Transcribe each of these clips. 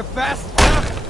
you fast enough?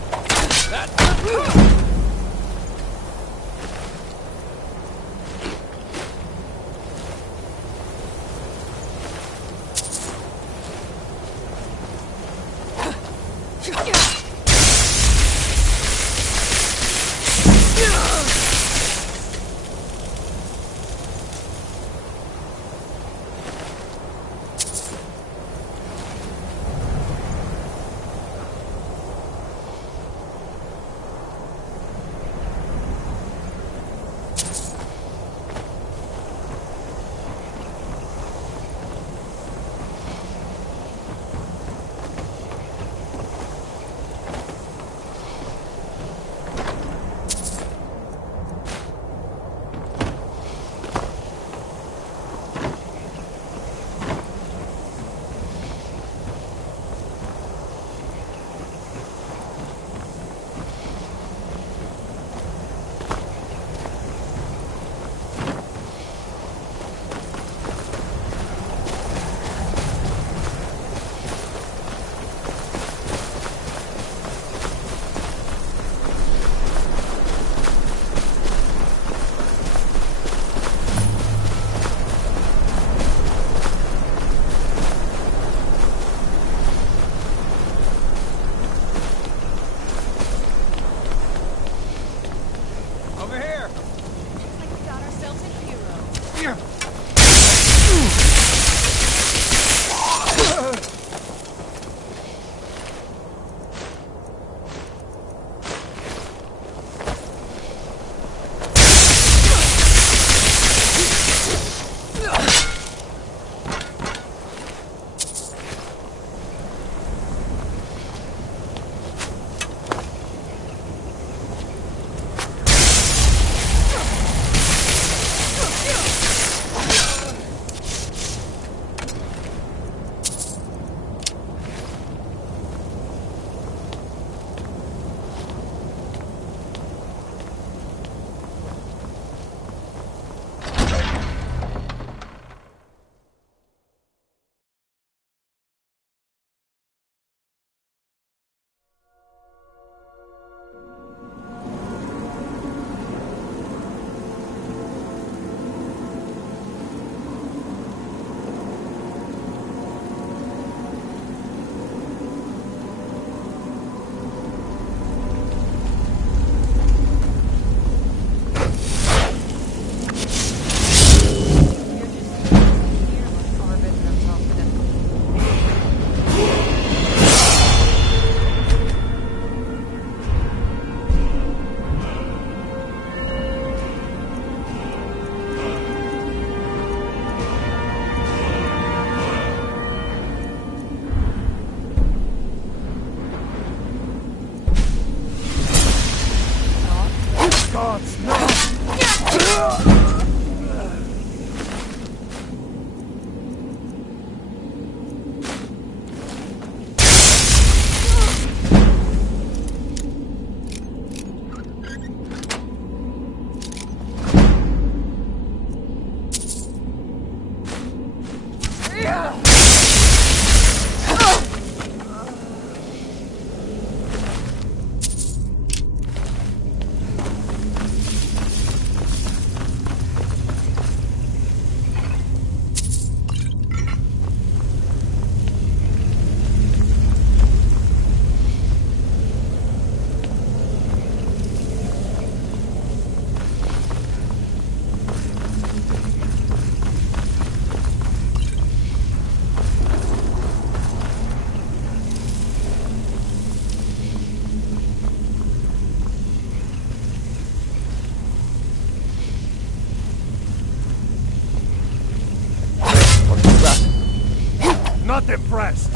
Not impressed.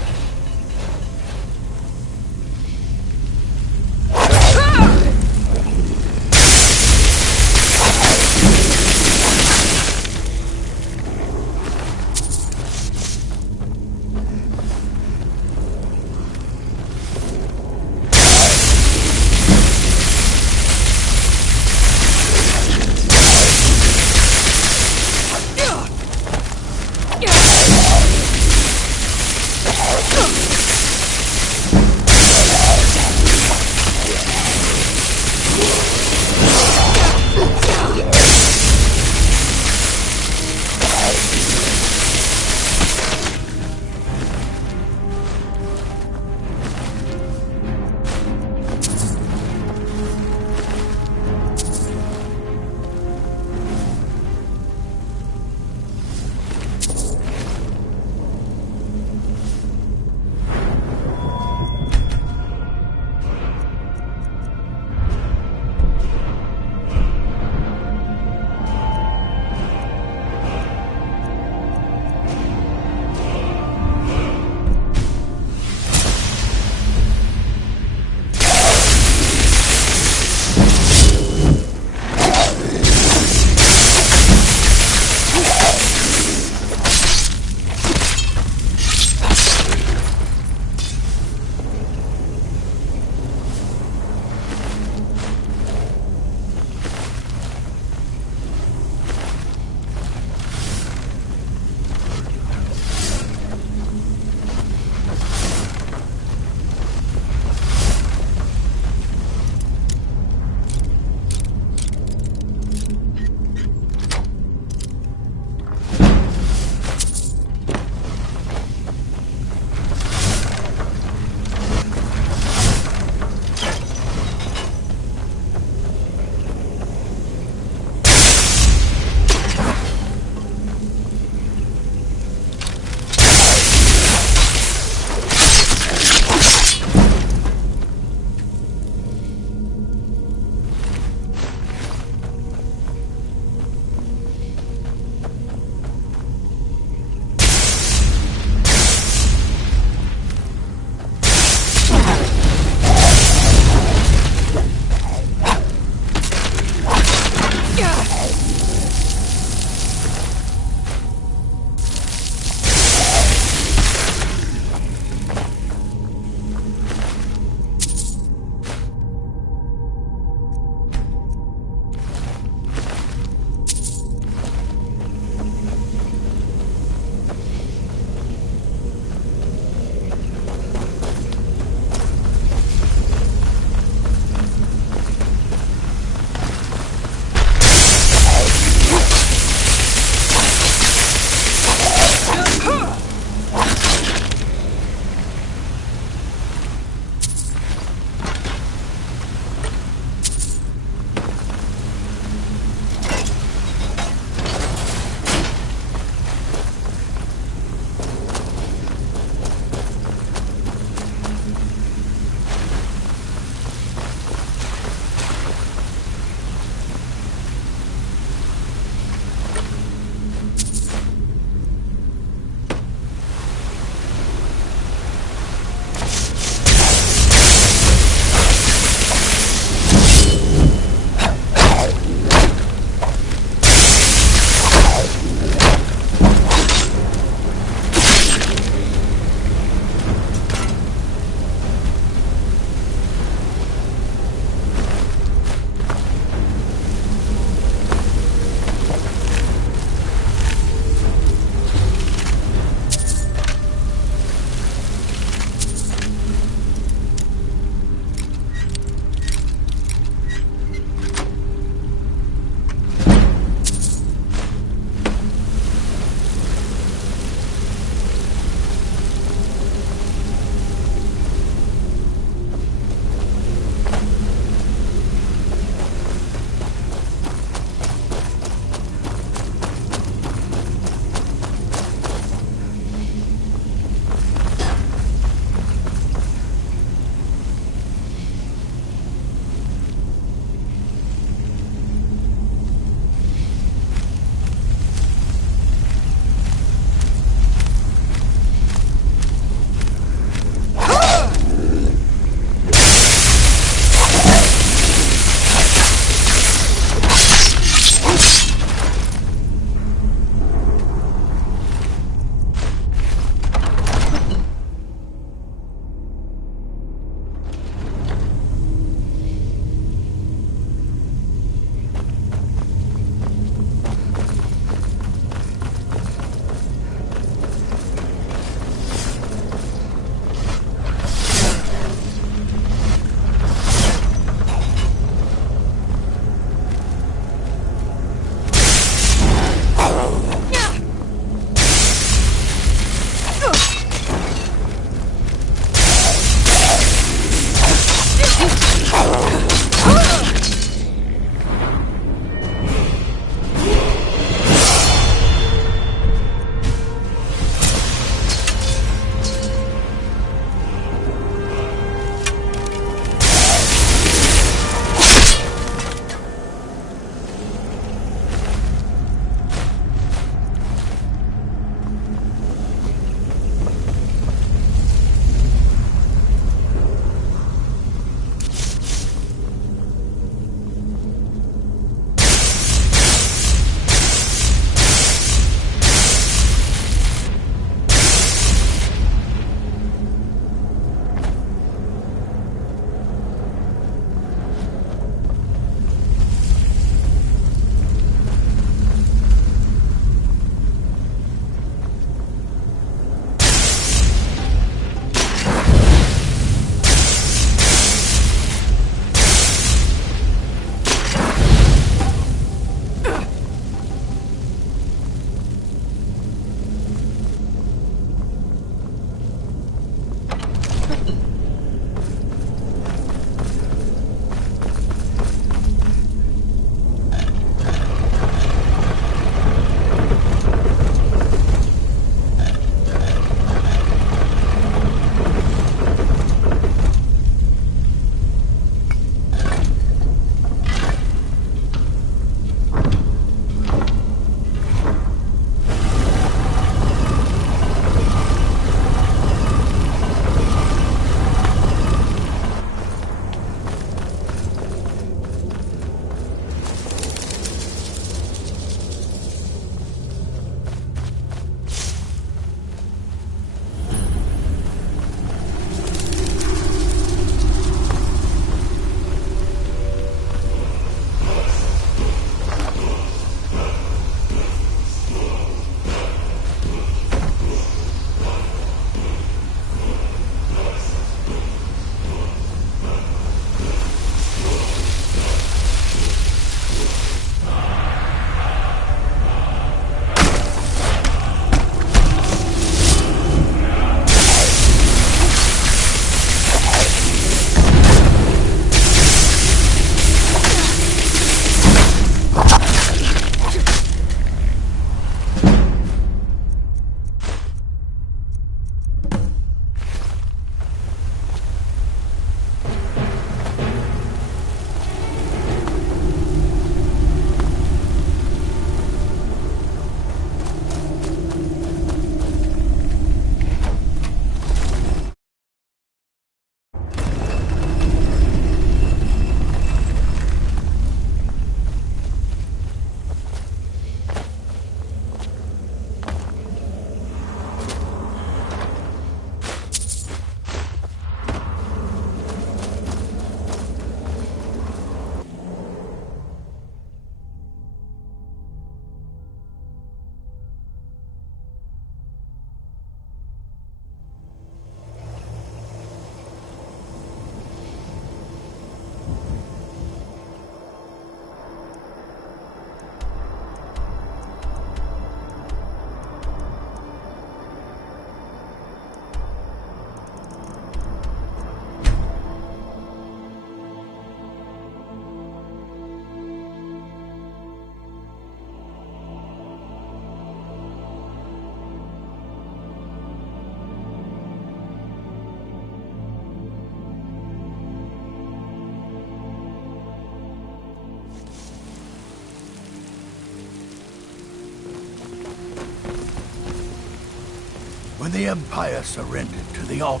When the Empire surrendered to the alt...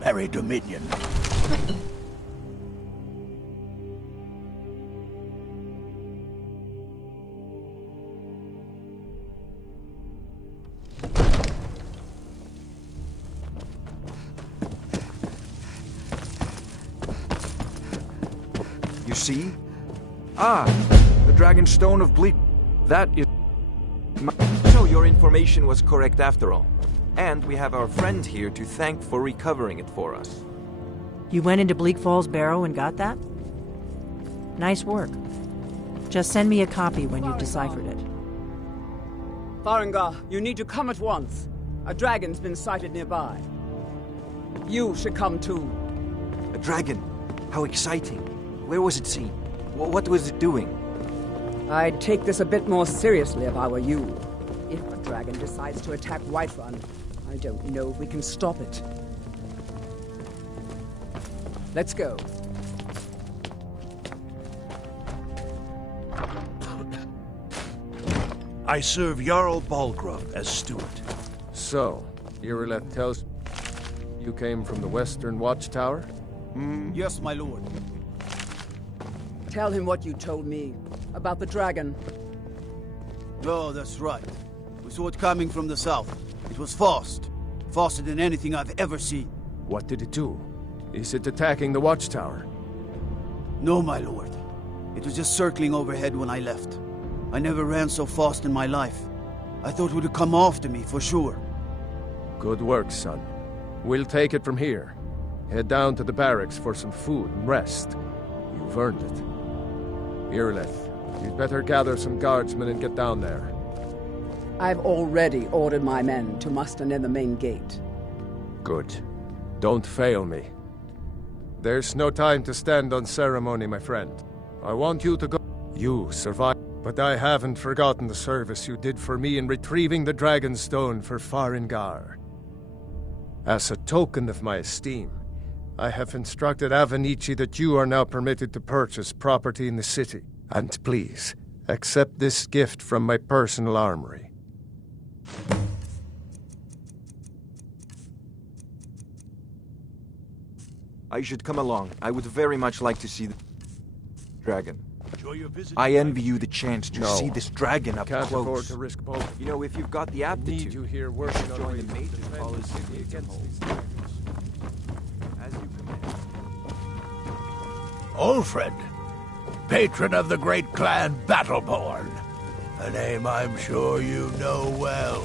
Merry Dominion. You see? Ah, the Dragon Stone of Bleak. That is... So your information was correct after all. And we have our friend here to thank for recovering it for us. You went into Bleak Falls Barrow and got that? Nice work. Just send me a copy when you've deciphered it. Farengar, you need to come at once. A dragon's been sighted nearby. You should come too. A dragon? How exciting. Where was it seen? What was it doing? I'd take this a bit more seriously if I were you. If a dragon decides to attack Whiterun, I don't know if we can stop it. Let's go. I serve Jarl Balgrove as steward. So, Irileth tells you came from the Western Watchtower? Yes, my lord. Tell him what you told me about the dragon. Oh, that's right. We saw it coming from the south. It was fast. Faster than anything I've ever seen. What did it do? Is it attacking the Watchtower? No, my lord. It was just circling overhead when I left. I never ran so fast in my life. I thought it would come after me, for sure. Good work, son. We'll take it from here. Head down to the barracks for some food and rest. You've earned it. Irileth, you'd better gather some guardsmen and get down there. I've already ordered my men to muster near the main gate. Good. Don't fail me. There's no time to stand on ceremony, my friend. I want you to go. You survived, but I haven't forgotten the service you did for me in retrieving the Dragon Stone for Farengar. As a token of my esteem, I have instructed Avenici that you are now permitted to purchase property in the city. And please, accept this gift from my personal armory. I should come along. I would very much like to see the dragon. Enjoy your visit. I envy you the chance to see this dragon up Can't afford close. to risk both. You know, if you've got the Need aptitude, you here working on join a the major defend policy the city against these dragons. as you command. Ulfred, patron of the great clan Battleborn. A name I'm sure you know well.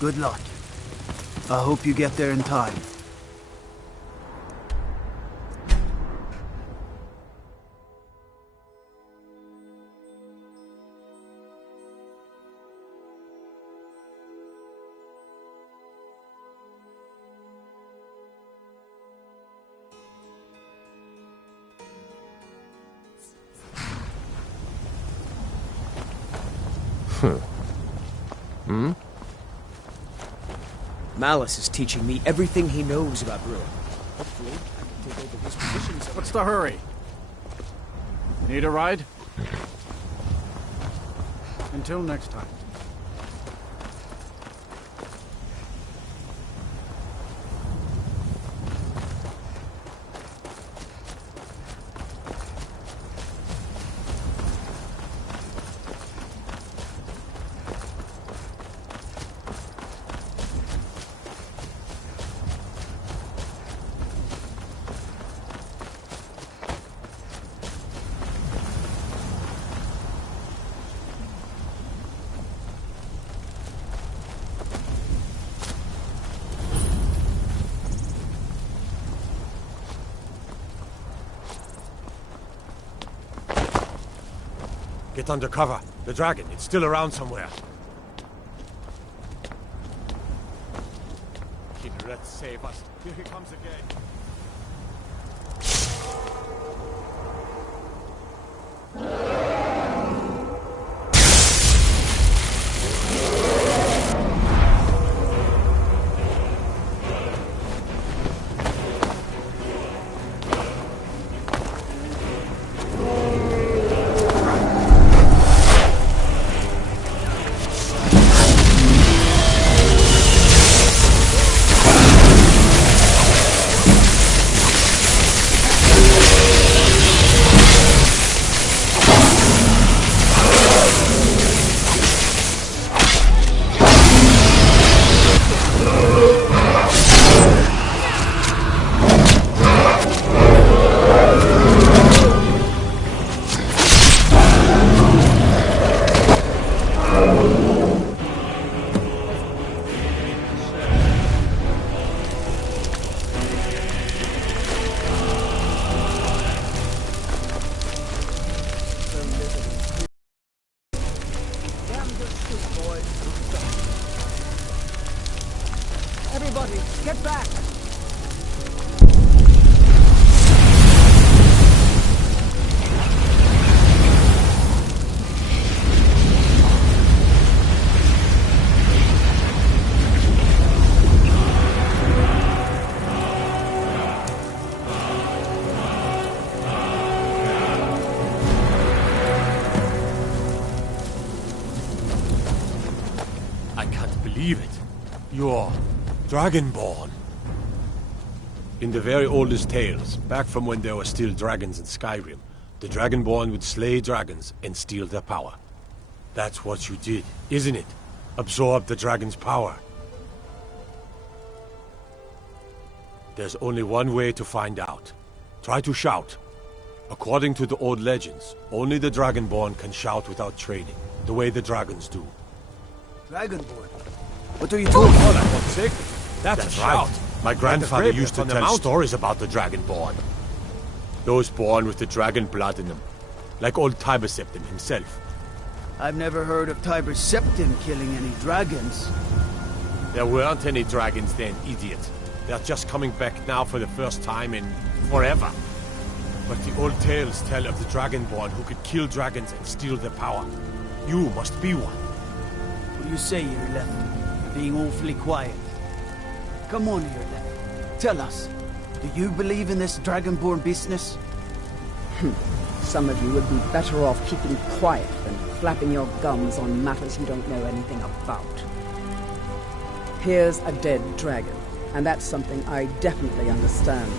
Good luck. I hope you get there in time. Malice is teaching me everything he knows about Ruin. Hopefully, I can take over his positions. What's the hurry? Need a ride? Until next time. Get under cover. The dragon, it's still around somewhere. Let's save us. Here he comes again. believe it. You're Dragonborn. In the very oldest tales, back from when there were still dragons in Skyrim, the Dragonborn would slay dragons and steal their power. That's what you did, isn't it? Absorb the dragon's power. There's only one way to find out. Try to shout. According to the old legends, only the Dragonborn can shout without training, the way the dragons do. Dragonborn? What are you talking Oh, about? that one's sacred. That's right. My grandfather used to tell stories about the Dragonborn. Those born with the dragon blood in them. Like old Tiber Septim himself. I've never heard of Tiber Septim killing any dragons. There weren't any dragons then, idiot. They're just coming back now for the first time in forever. But the old tales tell of the Dragonborn who could kill dragons and steal their power. You must be one. What do you say, Earleft? Being awfully quiet. Come on, Earleft. Tell us. Do you believe in this Dragonborn business? Some of you would be better off keeping quiet than flapping your gums on matters you don't know anything about. Here's a dead dragon, and that's something I definitely understand.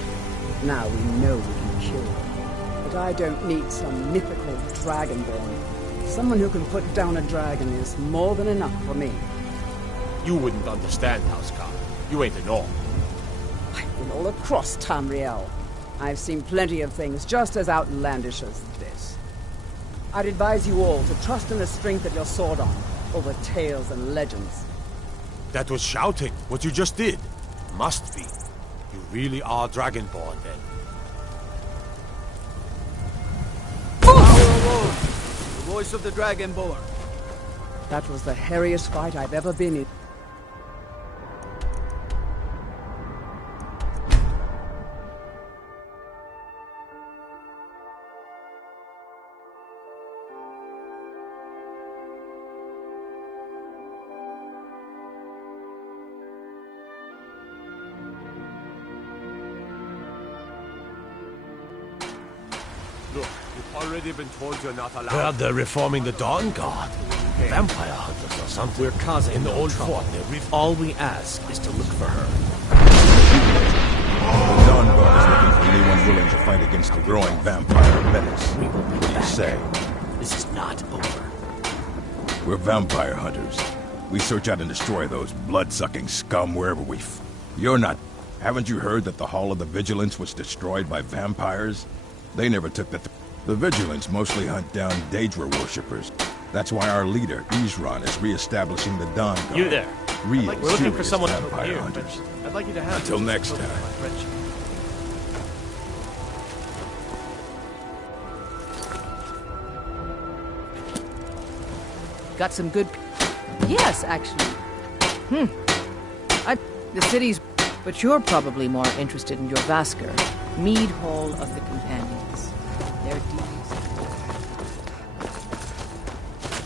Now we know we can kill them. But I don't need some mythical Dragonborn. Someone who can put down a dragon is more than enough for me. You wouldn't understand, Housecarl. You ain't a gnome. I've been all across Tamriel. I've seen plenty of things just as outlandish as this. I'd advise you all to trust in the strength of your sword arm over tales and legends. That was shouting, what you just did. Must be. You really are Dragonborn, then. Power alone! The voice of the Dragonborn. That was the hairiest fight I've ever been in. Look, you've already been told you're not allowed. Heard they're reforming the Dawnguard. Vampire hunters or something. We're causing in the no old trouble. fort. All we ask is to look for her. The Dawnguard is looking for anyone willing to fight against the growing vampire menace. We will be What do you back. say? This is not over. We're vampire hunters. We search out and destroy those blood-sucking scum wherever we You're not... Haven't you heard that the Hall of the Vigilance was destroyed by vampires? They never took the Vigilance mostly hunt down Daedra worshippers. That's why our leader, Isran, is re-establishing the Dawnguard. You there. Real, We're looking for serious someone vampire here. hunters. I'd like you to have Until next time. my friendship. Got some good... Yes, actually. The city's... But you're probably more interested in your Vasker, Mead Hall of the Companions. Their deeds...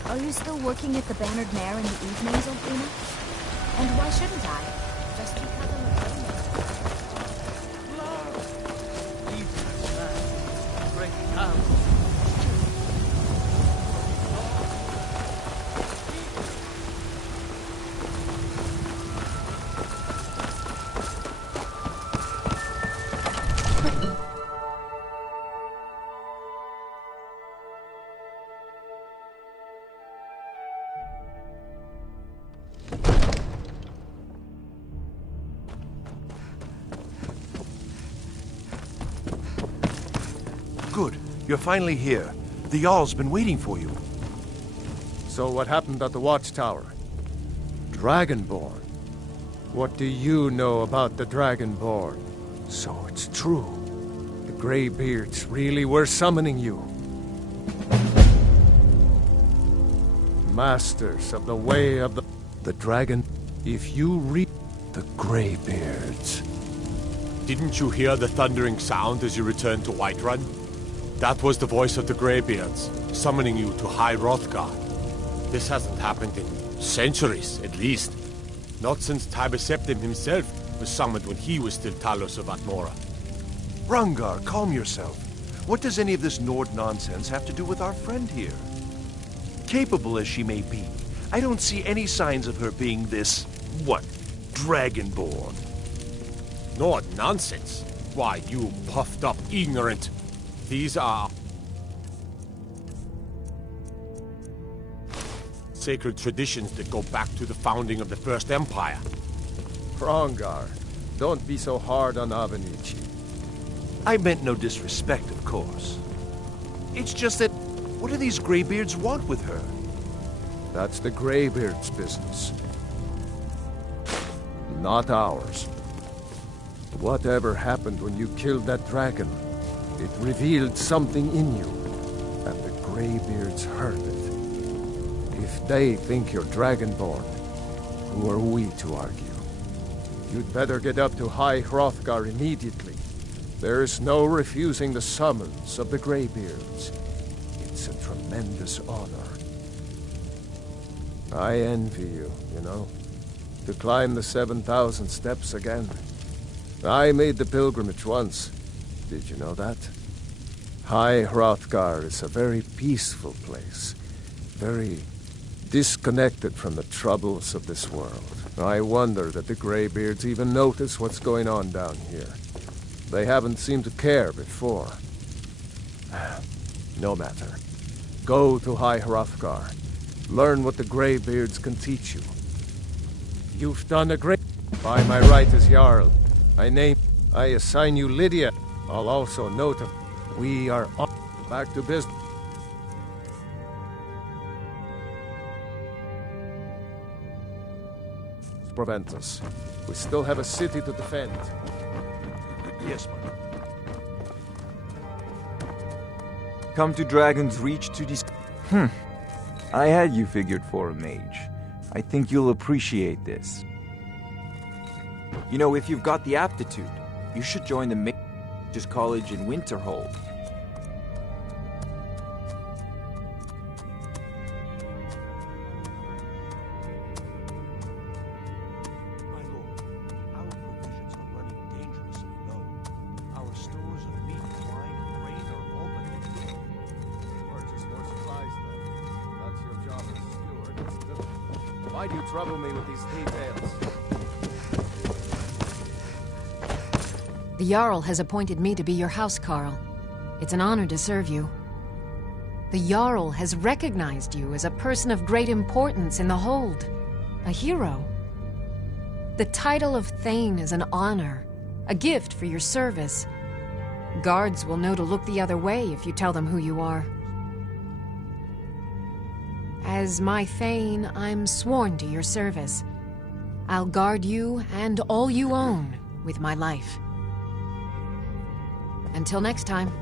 Are you still working at the Bannered Mare in the evenings, Olfina? And why shouldn't I? Just because I'm a prisoner. Good. You're finally here. The Jarl's been waiting for you. So what happened at the Watchtower? Dragonborn. What do you know about the Dragonborn? So it's true. The Greybeards really were summoning you. Masters of the way of the dragon. If you read the Greybeards. Didn't you hear the thundering sound as you returned to Whiterun? That was the voice of the Greybeards, summoning you to High Hrothgar. This hasn't happened in centuries, at least. Not since Tiber Septim himself was summoned when he was still Talos of Atmora. Rungar, calm yourself. What does any of this Nord nonsense have to do with our friend here? Capable as she may be, I don't see any signs of her being this What? Dragonborn? No nonsense. Why, you puffed up ignorant. These are sacred traditions that go back to the founding of the First Empire. Dawnguard, don't be so hard on Avenici. I meant no disrespect, of course. It's just that, what do these Greybeards want with her? That's the Greybeards' business. Not ours. Whatever happened when you killed that dragon, it revealed something in you, and the Greybeards heard it. If they think you're Dragonborn, who are we to argue? You'd better get up to High Hrothgar immediately. There's no refusing the summons of the Greybeards. It's a tremendous honor. I envy you, you know, to climb the 7,000 steps again. I made the pilgrimage once. Did you know that? High Hrothgar is a very peaceful place. Very disconnected from the troubles of this world. I wonder that the Greybeards even notice what's going on down here. They haven't seemed to care before. No matter. Go to High Hrothgar. Learn what the Greybeards can teach you. You've done a great... By my right as Jarl, I assign you Lydia. I'll also note we are on. Back to business. Prevent us. We still have a city to defend. Yes, my lord. Come to Dragon's Reach to dis... I had you figured for a mage. I think you'll appreciate this. You know, if you've got the aptitude, you should join the Mages College in Winterhold. My lord, our provisions are running dangerously low. Our stores of meat, wine, and grain are all but empty. Purchase more supplies then. That's your job as steward. Why do you trouble me with these details? The Jarl has appointed me to be your housecarl. It's an honor to serve you. The Jarl has recognized you as a person of great importance in the Hold. A hero. The title of Thane is an honor, a gift for your service. Guards will know to look the other way if you tell them who you are. As my Thane, I'm sworn to your service. I'll guard you and all you own with my life. Until next time.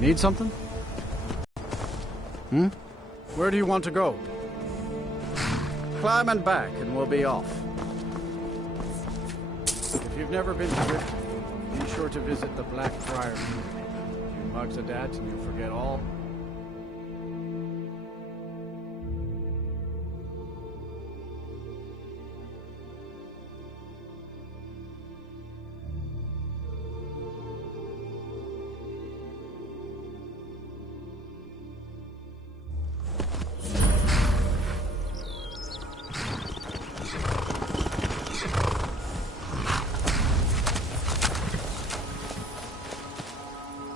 Need something? Where do you want to go? Climb and back, and we'll be off. If you've never been to Riften, be sure to visit the Blackfriar Community. If you mugs a dat and you forget all,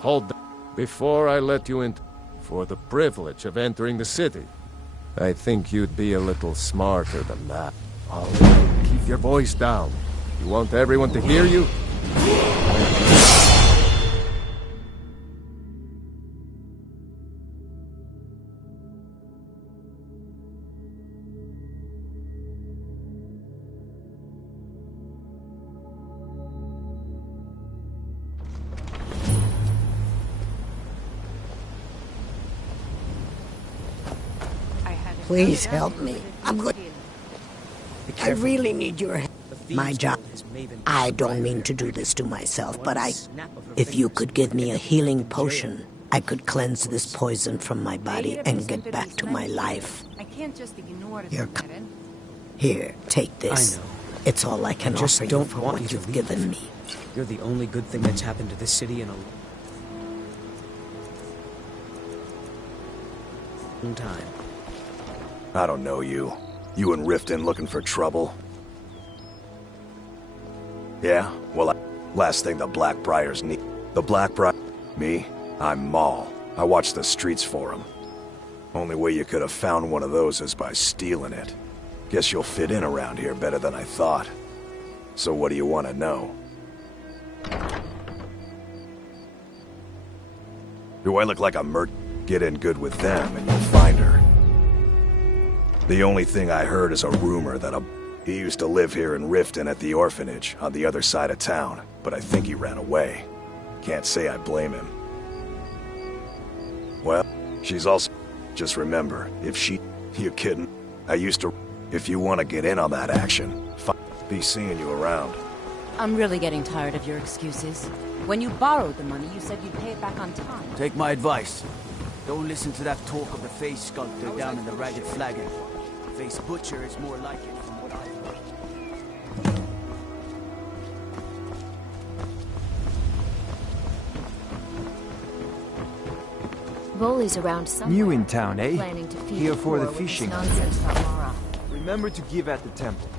Hold the... Before I let you in... For the privilege of entering the city. I think you'd be a little smarter than that. Oh, keep your voice down. You want everyone to hear you? Please help me. I'm good. I really need your help. My job. I don't mean to do this to myself, but if you could give me a healing potion, I could cleanse this poison from my body and get back to my life. I can't just ignore Here, take this. I know. It's all I can just offer don't you for want what you to you've leave. given me. You're the only good thing that's happened to this city in a long time. I don't know you. You and Riften looking for trouble? Yeah? Well, last thing the Blackbriars need. The Blackbriar... Me? I'm Maul. I watch the streets for them. Only way you could have found one of those is by stealing it. Guess you'll fit in around here better than I thought. So what do you want to know? Do I look like a merc? Get in good with them and you'll find her. The only thing I heard is a rumor that he used to live here in Riften at the orphanage on the other side of town, but I think he ran away. Can't say I blame him. Well, she's also... Just remember, if she... You kidding? I used to... If you want to get in on that action, be seeing you around. I'm really getting tired of your excuses. When you borrowed the money, you said you'd pay it back on time. Take my advice. Don't listen to that talk of the face sculptor down in the Ragged Flagon. Face butcher is more like it from what I've heard. Bully's around somewhere. New in town, eh? Planning to feed Here for the poor with this fishing. nonsense about Laura. Remember to give at the temple.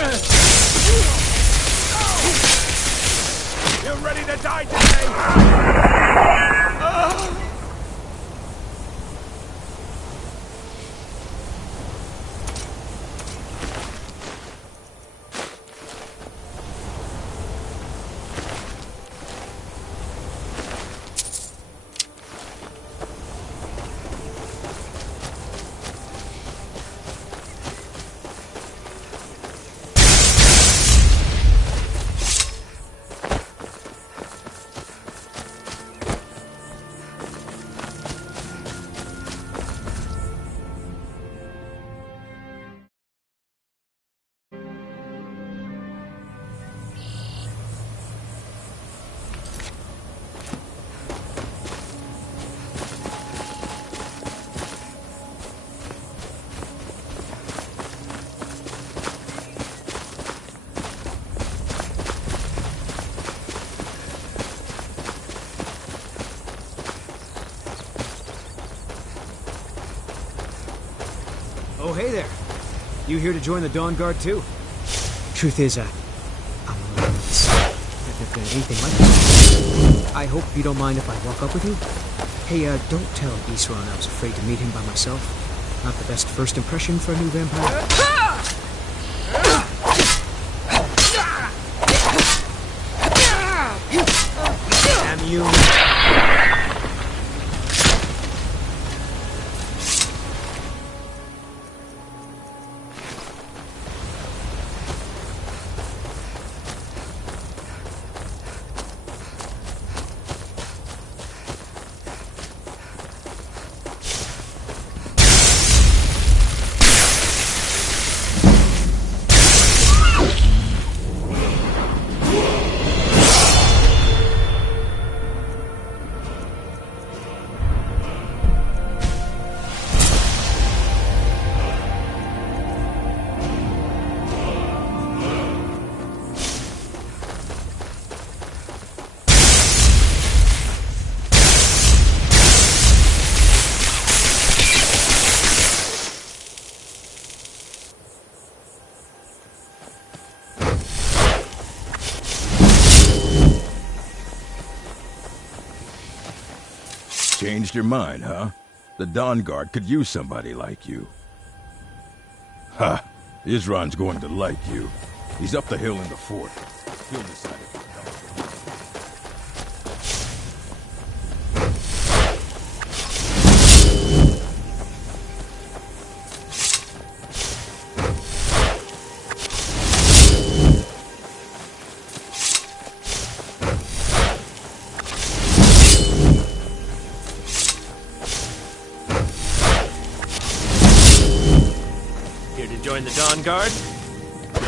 You ready to die today? Oh, hey there. You here to join the Dawnguard too? Truth is, I'm a little nervous. If there's anything like this, I hope you don't mind if I walk up with you. Hey, don't tell Isran I was afraid to meet him by myself. Not the best first impression for a new vampire. Damn you. Changed your mind, huh? The Dawnguard could use somebody like you. Ha! Isran's going to like you. He's up the hill in the fort. He'll decide if you Join the Dawnguard? Good.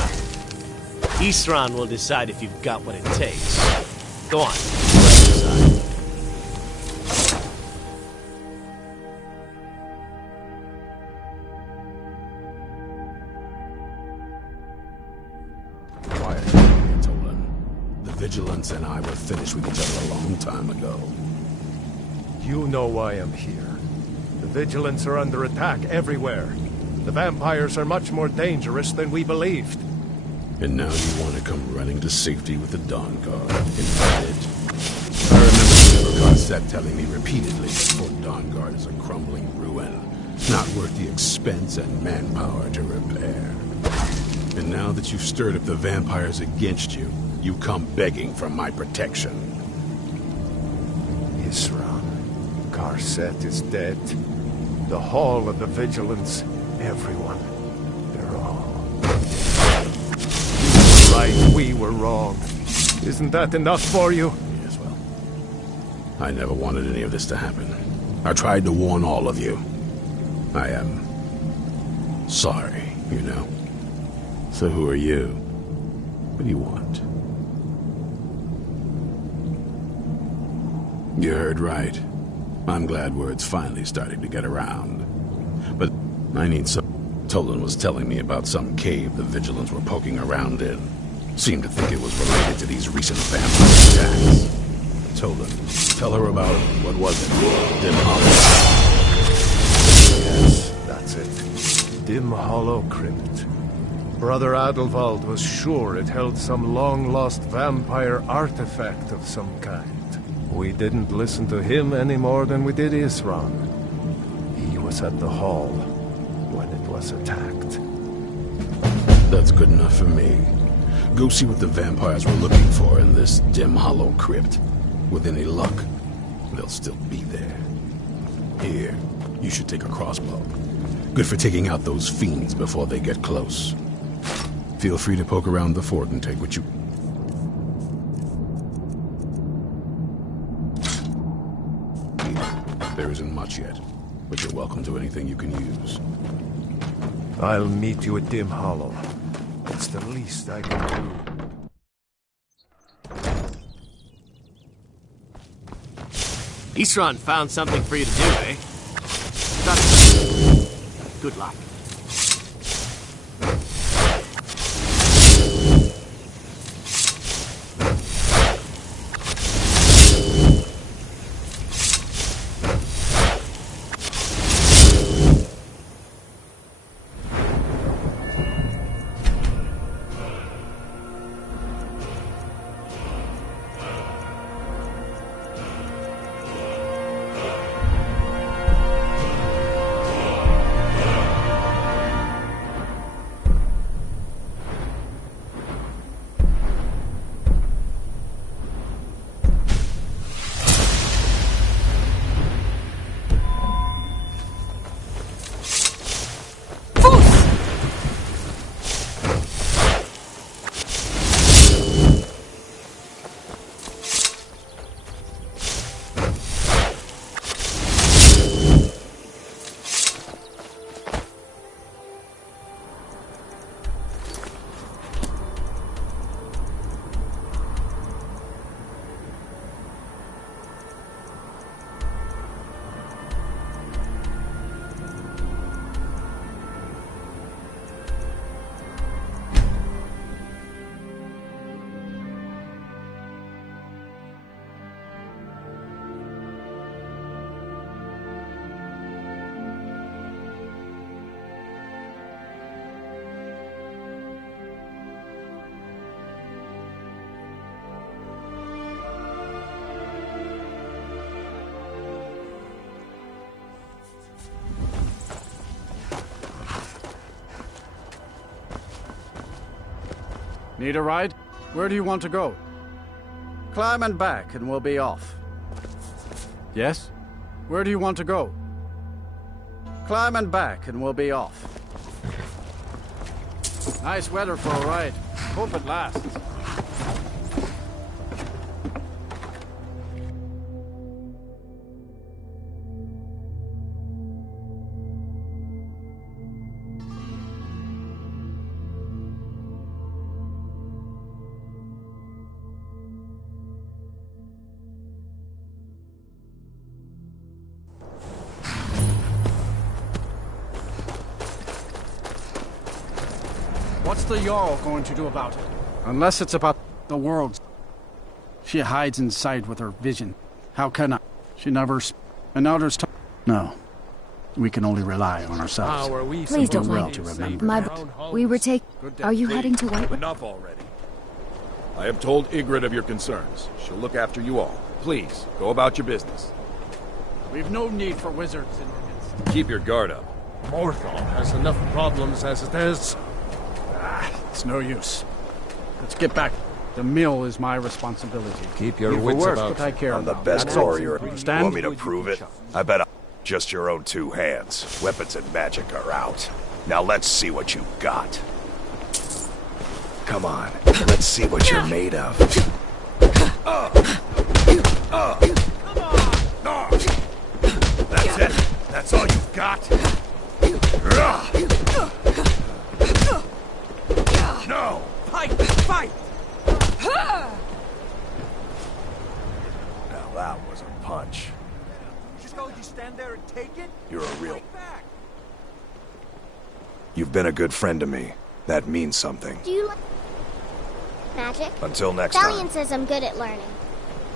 Isran will decide if you've got what it takes. Go on. Quiet, Tolan. The Vigilance and I were finished with each other a long time ago. You know why I'm here. The Vigilance are under attack everywhere. The vampires are much more dangerous than we believed. And now you want to come running to safety with the Dawnguard. Invited. I remember Garcette telling me repeatedly that Fort Dawnguard is a crumbling ruin, not worth the expense and manpower to repair. And now that you've stirred up the vampires against you, you come begging for my protection. Isran, Garcette is dead. The Hall of the Vigilance, everyone, they're all... You were right, we were wrong. Isn't that enough for you? Yes, well, I never wanted any of this to happen. I tried to warn all of you. I am sorry, you know. So who are you? What do you want? You heard right. I'm glad word's finally starting to get around. But I need some... Tolan was telling me about some cave the Vigilants were poking around in. Seemed to think it was related to these recent vampire attacks. Tolan, tell her about, what was it? Dim Hollow. Yes, that's it. Dim Hollow Crypt. Brother Adelwald was sure it held some long-lost vampire artifact of some kind. We didn't listen to him any more than we did Isran. He was at the hall when it was attacked. That's good enough for me. Go see what the vampires were looking for in this dim hollow crypt. With any luck, they'll still be there. Here, you should take a crossbow. Good for taking out those fiends before they get close. Feel free to poke around the fort and take what you... There isn't much yet, but you're welcome to anything you can use. I'll meet you at Dim Hollow. It's the least I can do. Isran found something for you to do, eh? Good luck. Need a ride? Where do you want to go? Climb and back and we'll be off. Yes? Where do you want to go? Climb and back and we'll be off. Nice weather for a ride. Hope it lasts. What's the Jarl going to do about it? Unless it's about the world. She hides inside with her vision. How can I? She never... And now there's... No. We can only rely on ourselves. How are we Please don't mind. To remember. We were Are you heading to Whitewood? Enough already. I have told Ygritte of your concerns. She'll look after you all. Please, go about your business. We've no need for wizards in our midst. Keep your guard up. Morthal has enough problems as it is. It's no use. Let's get back. The mill is my responsibility. Keep your wits about. But I care I'm the about. best That's warrior. all. You want me to prove it? I bet just your own two hands. Weapons and magic are out. Now let's see what you got. Come on, let's see what you're made of. That's it? That's all you've got? No! Fight! Fight! Now that was a punch. Just going to stand there and take it? You're a real... You've been a good friend to me. That means something. Do you like magic? Until next Valiant time. says I'm good at learning.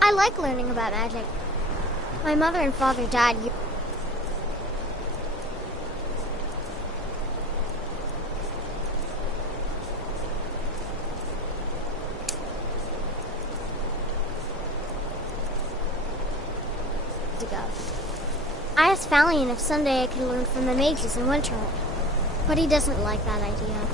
I like learning about magic. My mother and father died years. ago. I asked Valiant if someday I could learn from the mages in Winterhold, but he doesn't like that idea.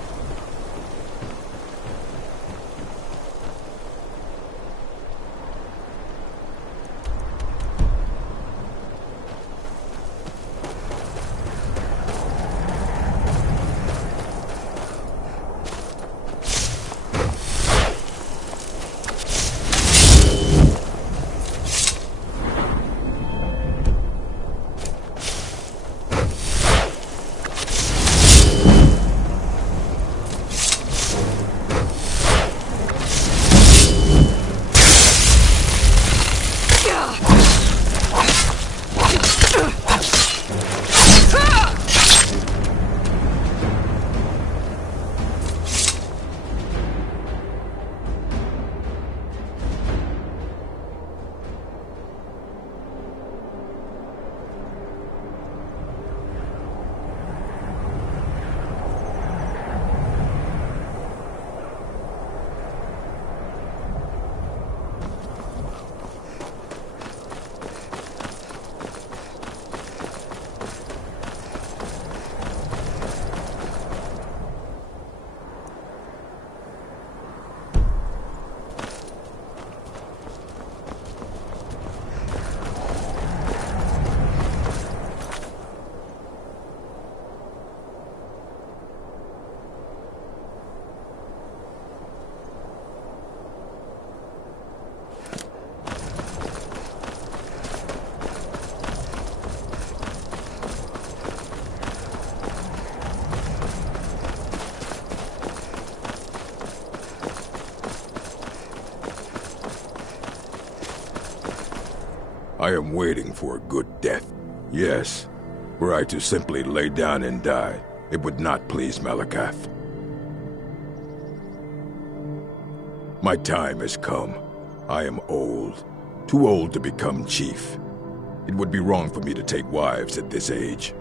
I am waiting for a good death. Yes, were I to simply lay down and die, it would not please Malakath. My time has come. I am old. Too old to become chief. It would be wrong for me to take wives at this age.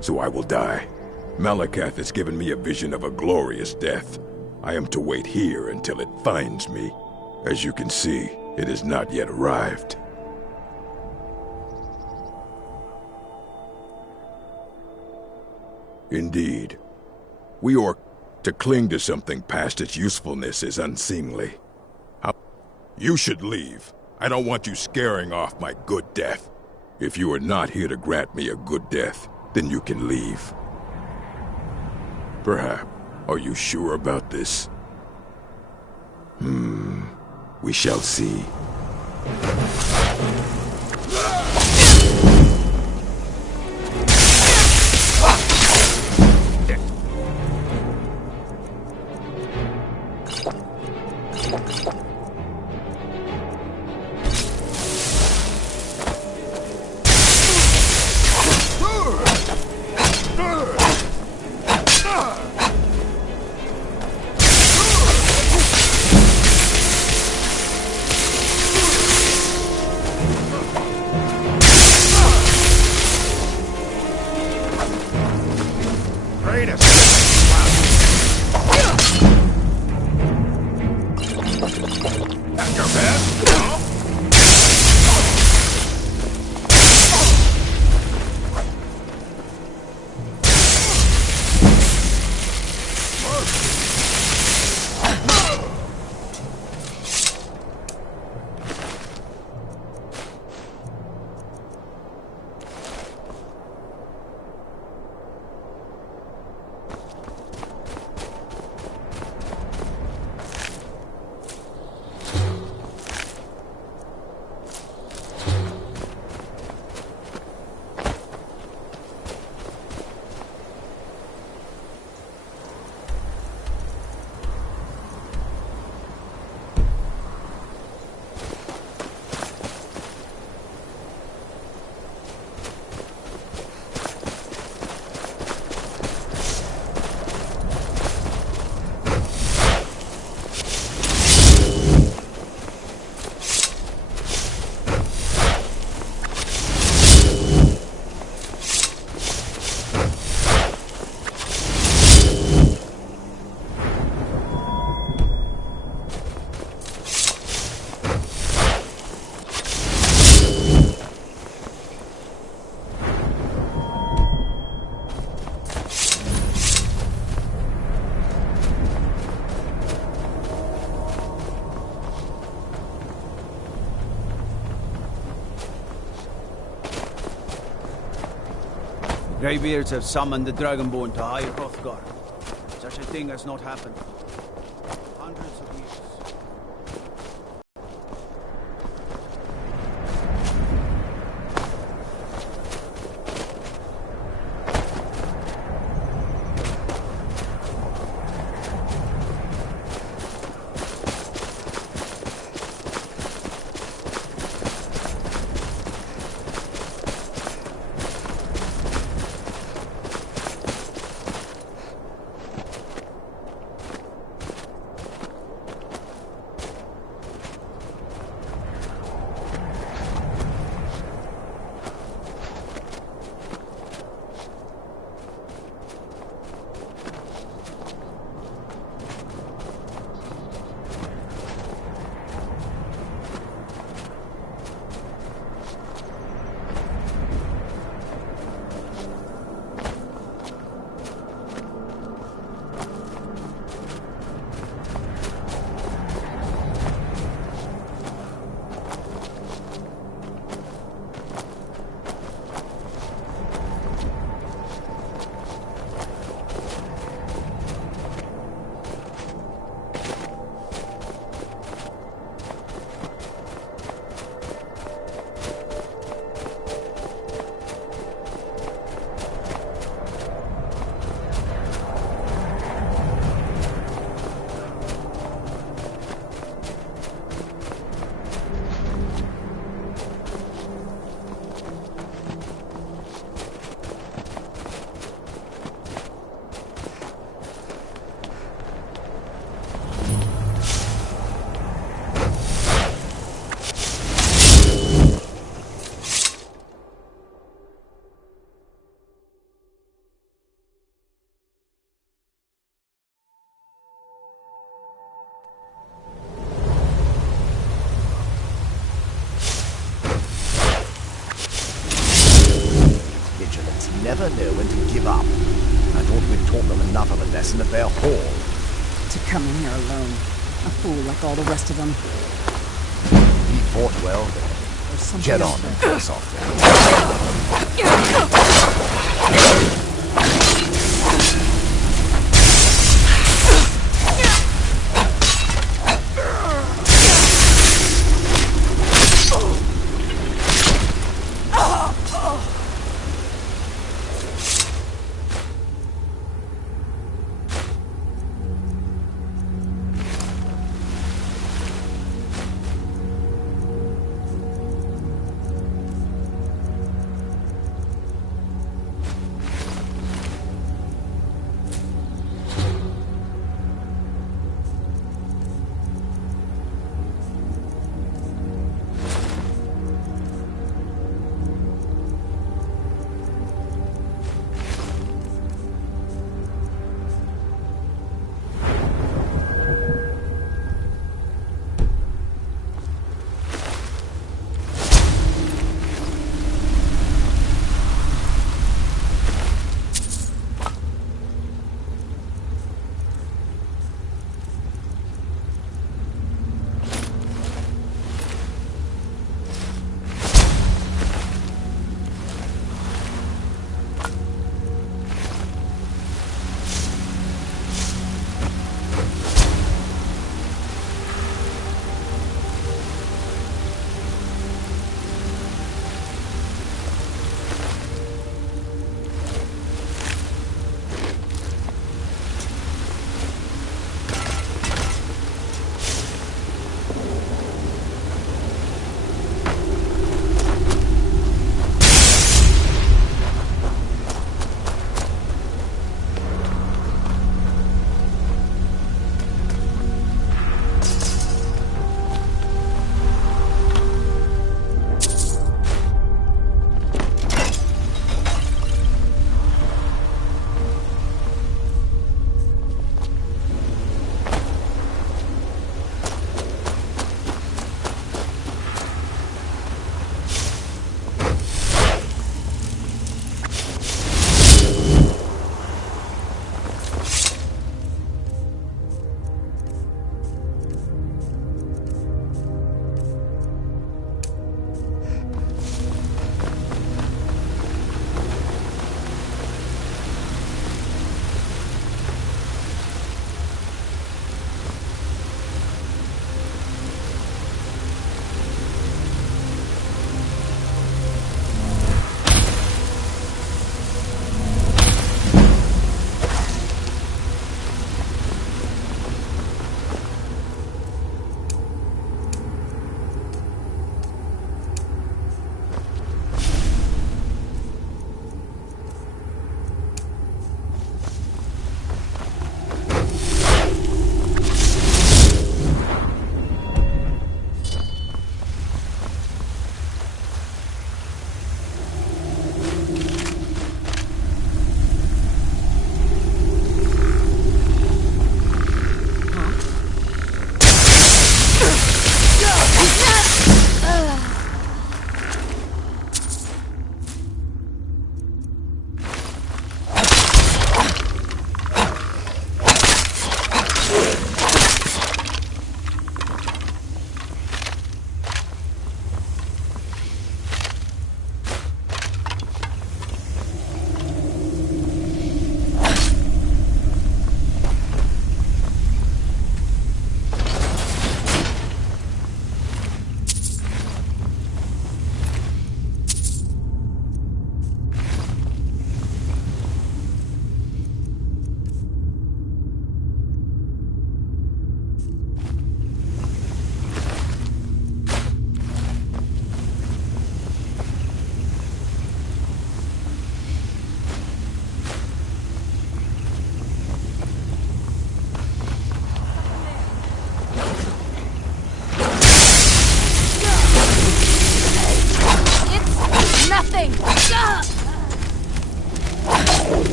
So I will die. Malakath has given me a vision of a glorious death. I am to wait here until it finds me. As you can see, it has not yet arrived. Indeed. We orc to cling to something past its usefulness is unseemly. You should leave. I don't want you scaring off my good death. If you are not here to grant me a good death, then you can leave. Perhaps. Are you sure about this? We shall see. Greybeards have summoned the Dragonborn to High Hrothgar. Such a thing has not happened. Hundreds of years. Never know when to give up. I thought we'd taught them enough of a lesson at their hall. To come in here alone. A fool like all the rest of them. He fought well then. Get on and piss off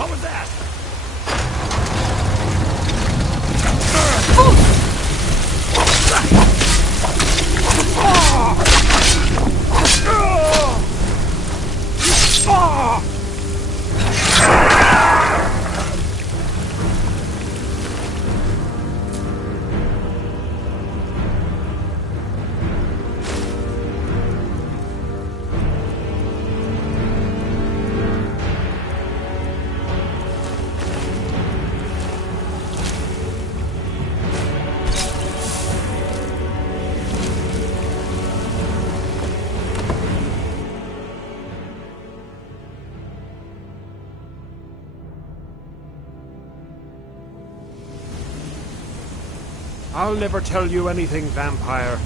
What was that? I'll never tell you anything, vampire.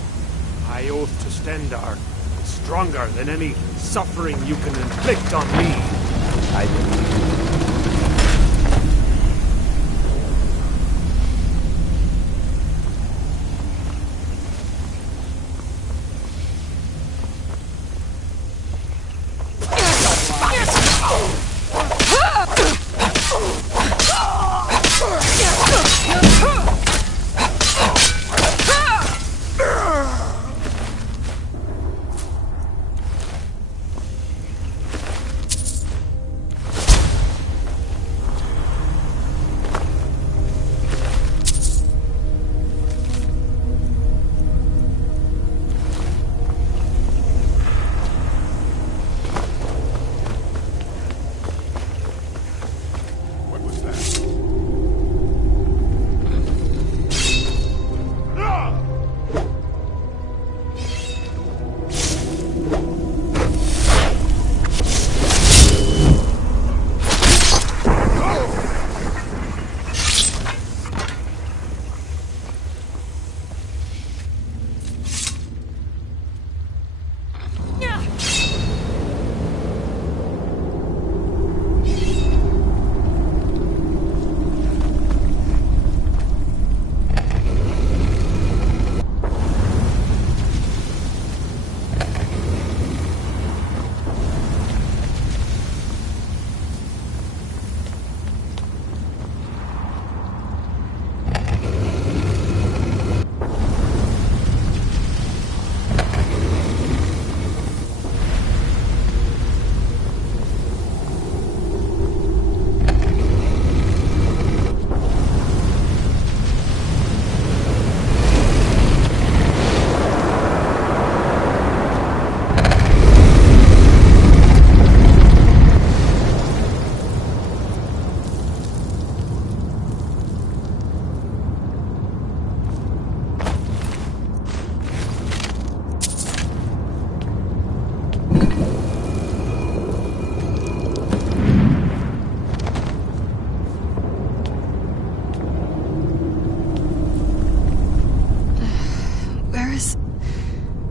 I oath to Stendar, stronger than any suffering you can inflict on me. I believe.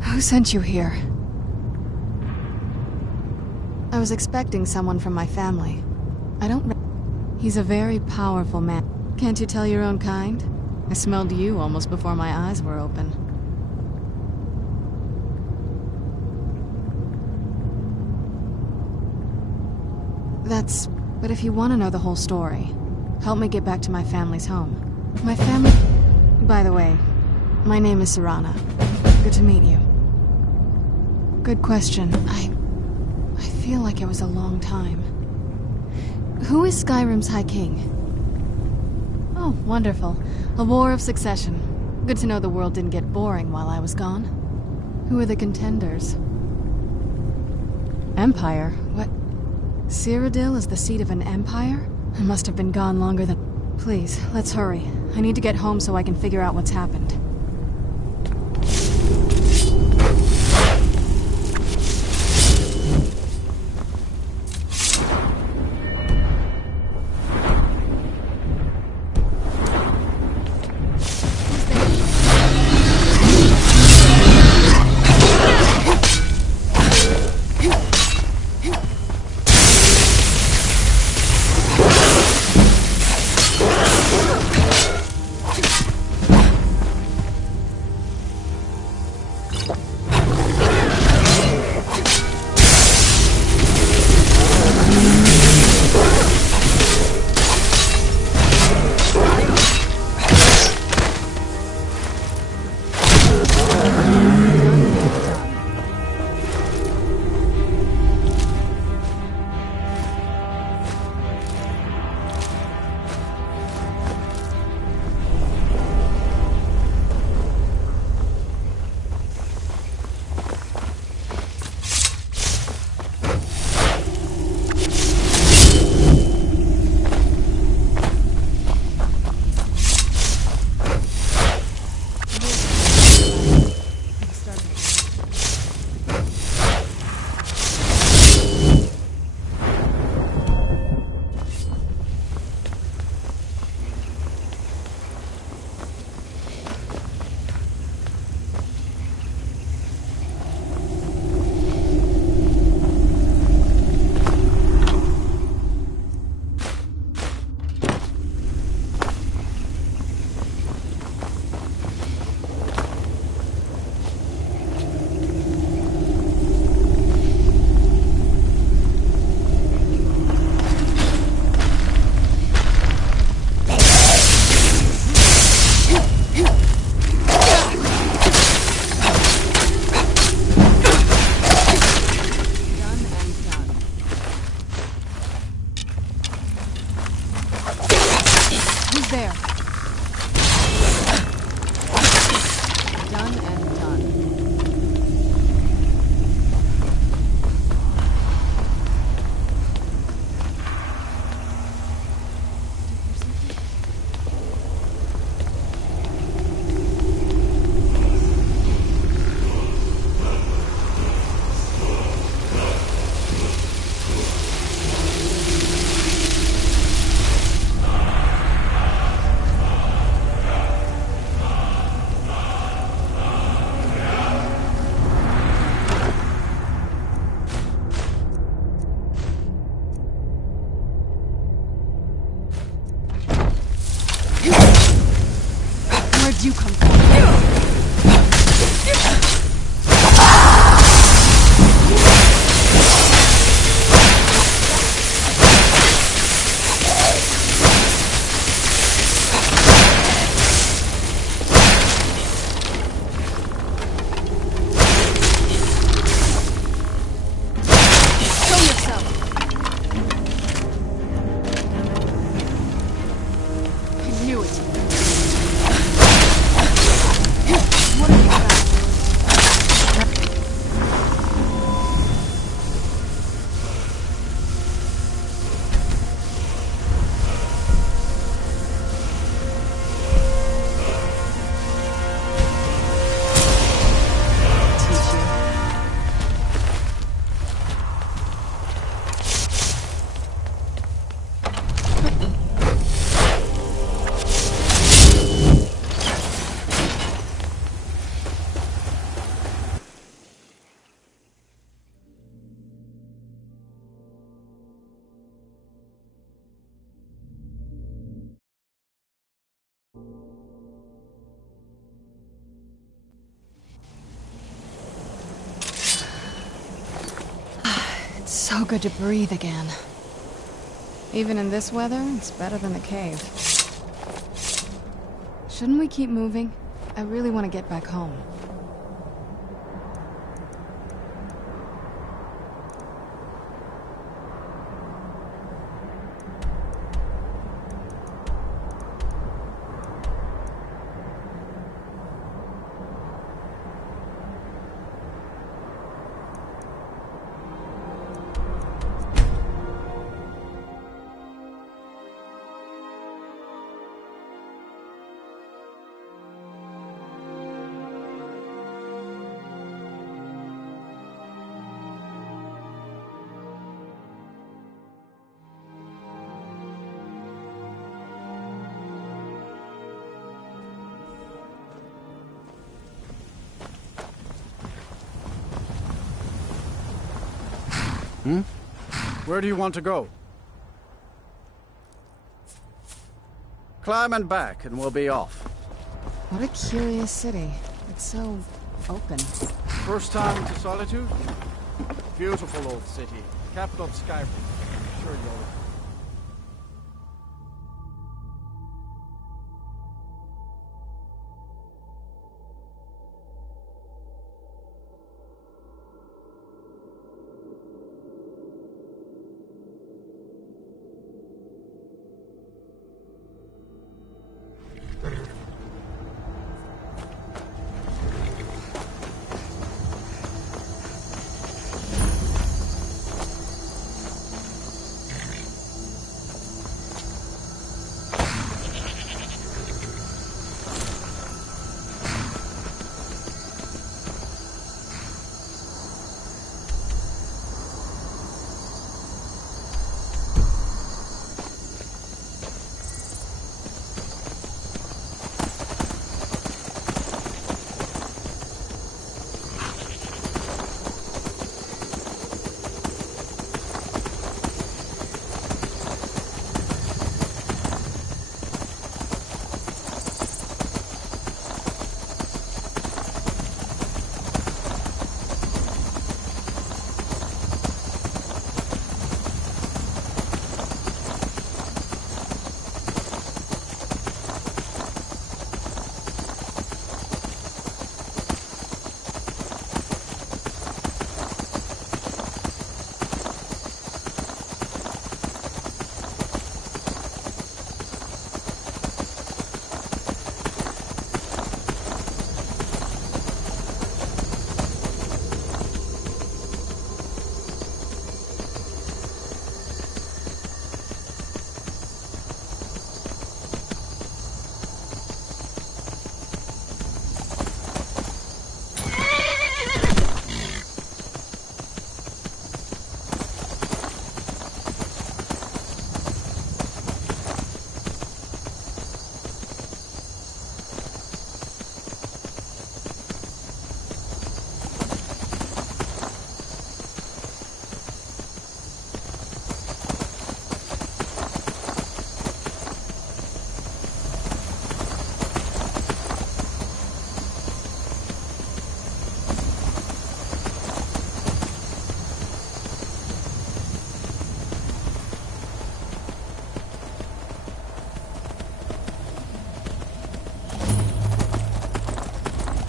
Who sent you here? I was expecting someone from my family. I don't know. He's a very powerful man. Can't you tell your own kind? I smelled you almost before my eyes were open. But if you want to know the whole story, help me get back to my family's home. My family... By the way, my name is Serana. Good to meet you. Good question. I feel like it was a long time. Who is Skyrim's High King? Oh, wonderful. A war of succession. Good to know the world didn't get boring while I was gone. Who are the contenders? Empire? What? Cyrodiil is the seat of an empire? I must have been gone longer than... Please, let's hurry. I need to get home so I can figure out what's happened. as you come forward. So good to breathe again. Even in this weather, it's better than the cave. Shouldn't we keep moving? I really want to get back home. Where do you want to go? Climb and back, and we'll be off. What a curious city. It's so open. First time to Solitude? Beautiful old city. Capital of Skyrim. Sure you'll...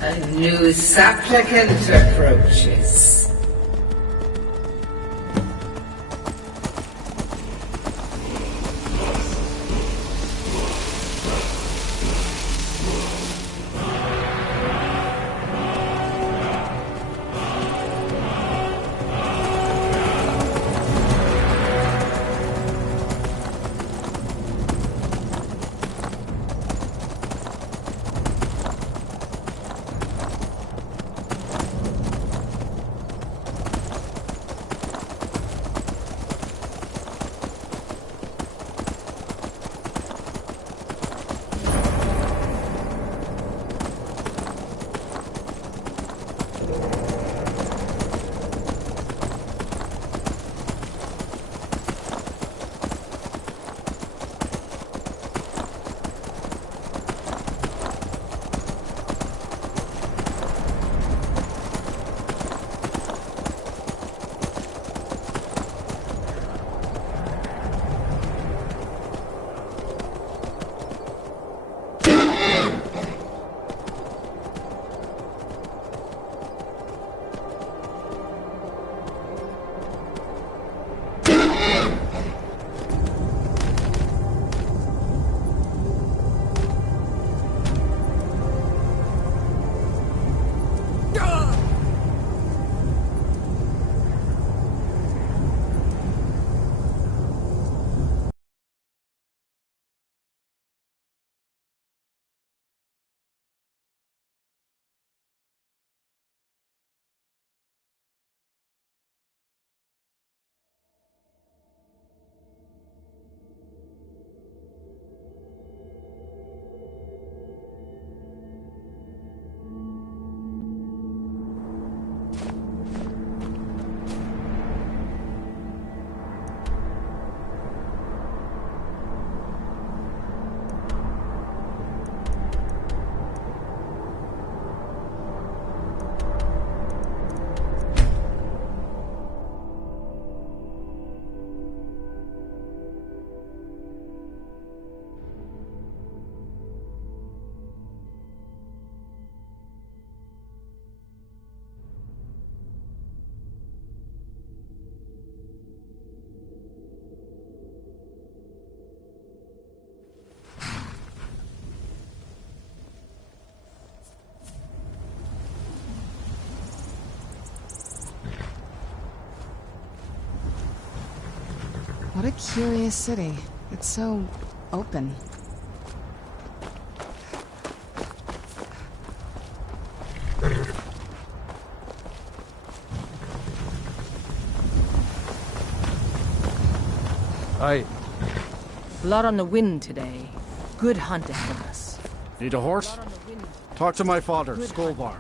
A new supplicant approaches. What a curious city. It's so open. Blood on the wind today. Good hunt ahead of us. Need a horse? Talk to my father, Skolvar.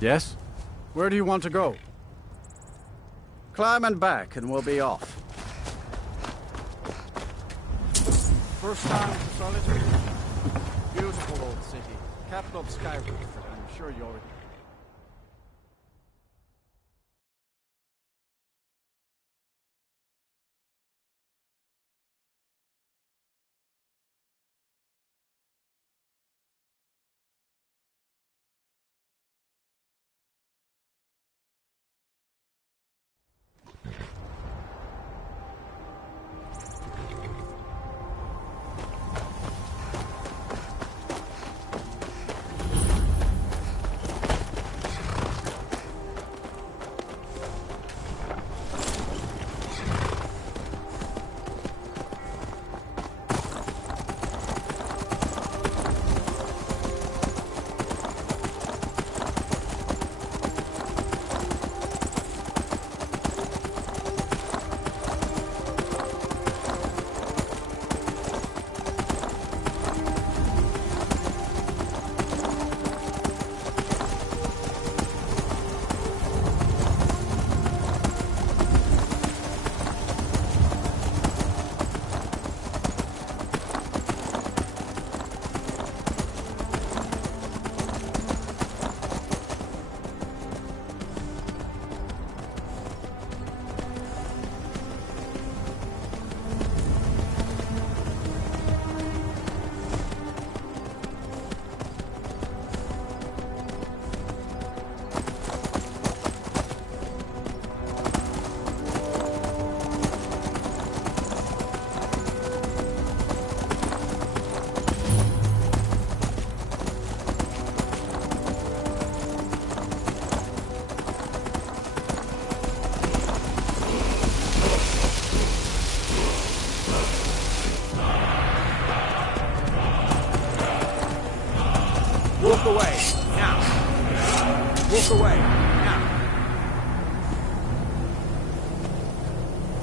Yes? Where do you want to go? Climb and back and we'll be off. First time to Solitude? Beautiful old city. Capital of Skyrim, I'm sure you already...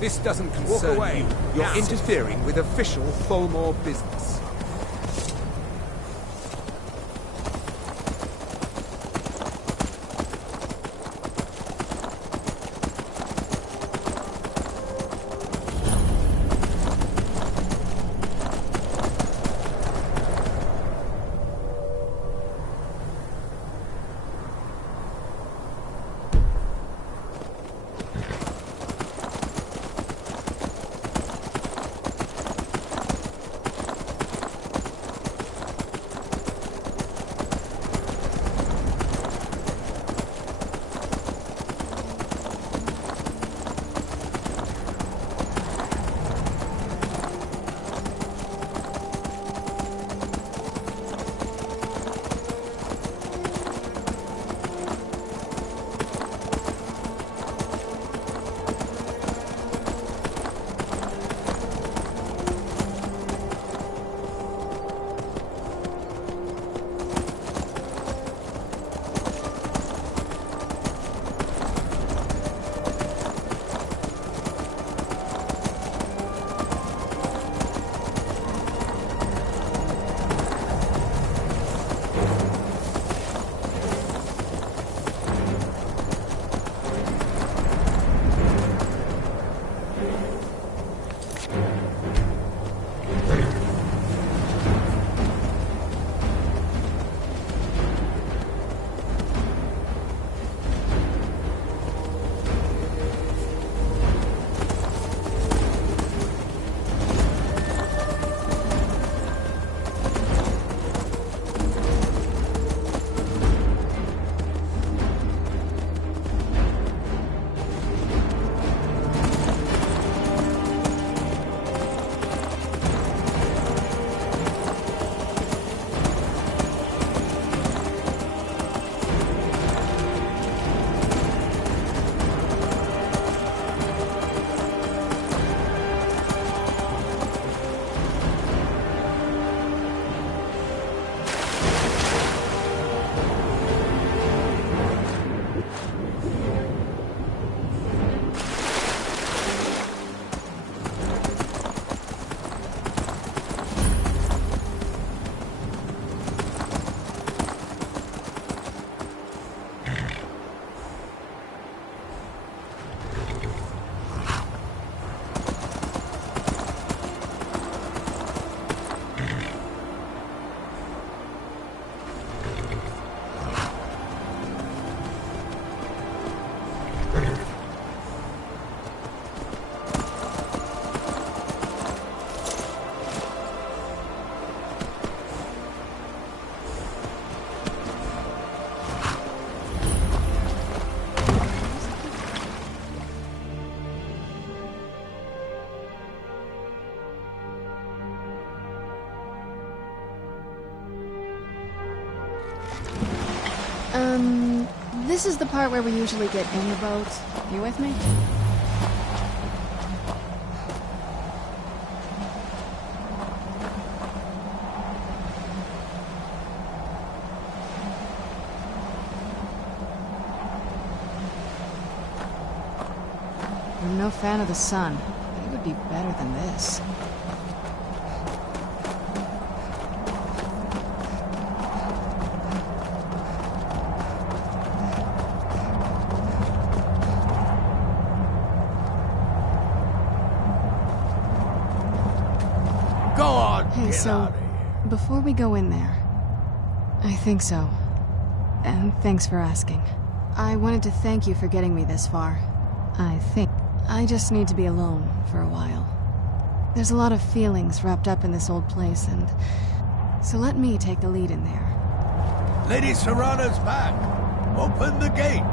This doesn't concern away. you. You're Now. interfering with official Tholmor business. This is the part where we usually get in the boat. You with me? I'm no fan of the sun. It would be better than this. Hey, so, before we go in there, I think so. And thanks for asking. I wanted to thank you for getting me this far. I just need to be alone for a while. There's a lot of feelings wrapped up in this old place, and so let me take the lead in there. Lady Serana's back. Open the gate.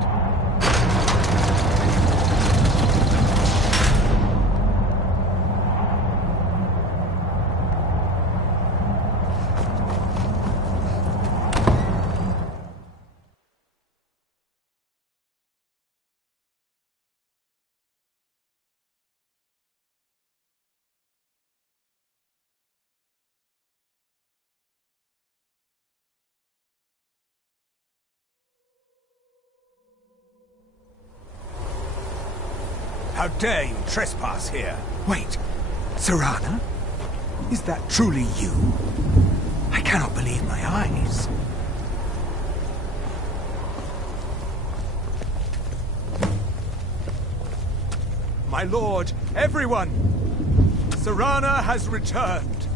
How dare you trespass here? Wait, Serana? Is that truly you? I cannot believe my eyes. My lord, everyone! Serana has returned.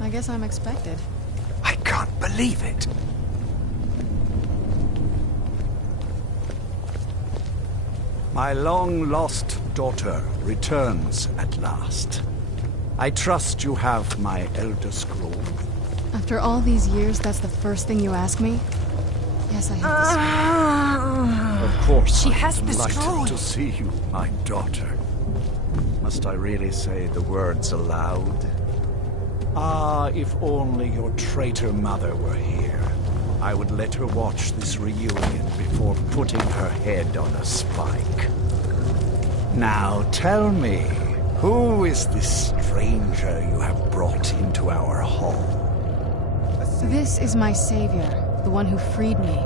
I guess I'm expected. I can't believe it. My long-lost daughter returns at last. I trust you have my Elder Scroll. After all these years, that's the first thing you ask me? Yes, I have Of course, She I has am the delighted scroll. to see you, my daughter. Must I really say the words aloud? Ah, if only your traitor mother were here. I would let her watch this reunion before putting her head on a spike. Now tell me, who is this stranger you have brought into our hall? This is my savior, the one who freed me.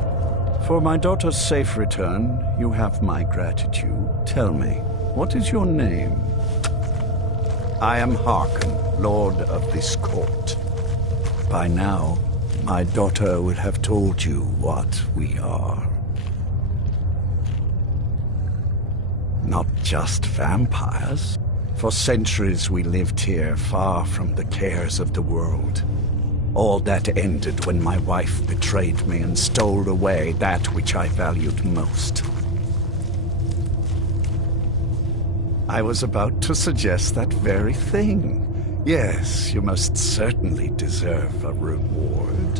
For my daughter's safe return, you have my gratitude. Tell me, what is your name? I am Harkon, Lord of this court. By now, my daughter would have told you what we are. Not just vampires. For centuries we lived here, far from the cares of the world. All that ended when my wife betrayed me and stole away that which I valued most. I was about to suggest that very thing. Yes, you must certainly deserve a reward.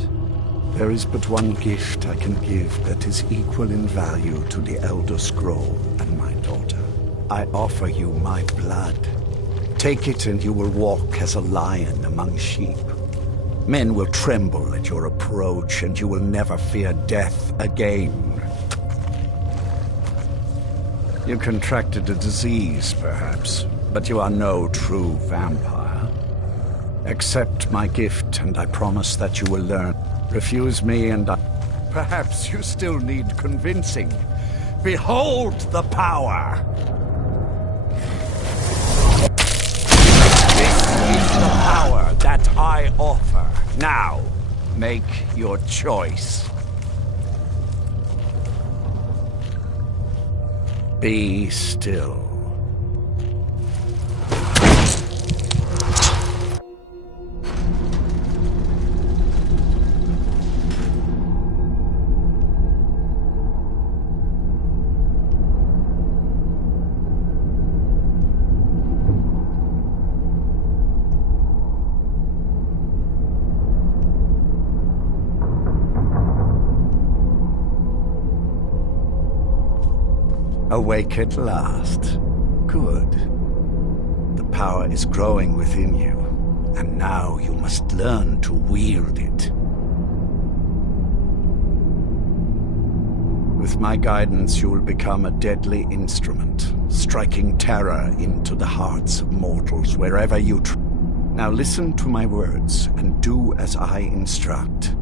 There is but one gift I can give that is equal in value to the Elder Scroll and my daughter. I offer you my blood. Take it and you will walk as a lion among sheep. Men will tremble at your approach and you will never fear death again. You contracted a disease, perhaps, but you are no true vampire. Accept my gift and I promise that you will learn. Refuse me and perhaps you still need convincing. Behold the power! This is the power that I offer. Now, make your choice. Be still. Awake at last. Good. The power is growing within you, and now you must learn to wield it. With my guidance, you will become a deadly instrument, striking terror into the hearts of mortals wherever you Now listen to my words, and do as I instruct.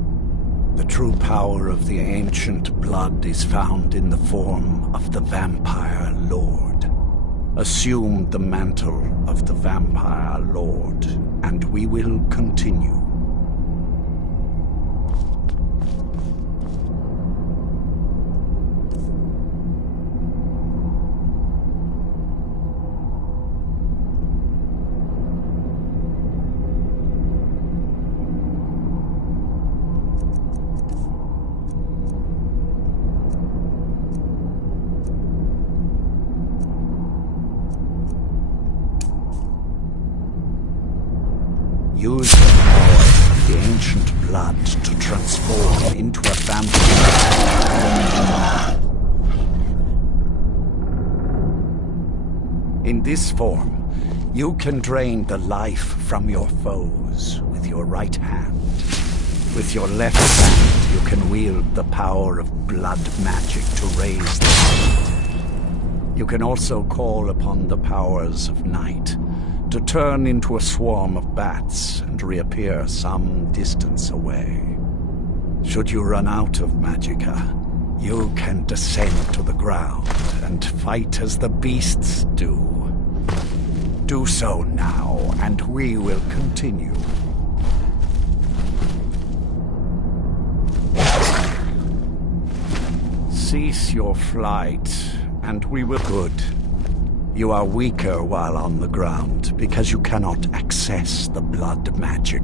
The true power of the ancient blood is found in the form of the Vampire Lord. Assume the mantle of the Vampire Lord, and we will continue. Use the power of the ancient blood to transform into a vampire. In this form, you can drain the life from your foes with your right hand. With your left hand, you can wield the power of blood magic to raise the dead. You can also call upon the powers of night to turn into a swarm of bats and reappear some distance away. Should you run out of magicka, You can descend to the ground and fight as the beasts do. Do so now, and we will continue. Cease your flight, and we will... Good. You are weaker while on the ground, because you cannot access the blood magic.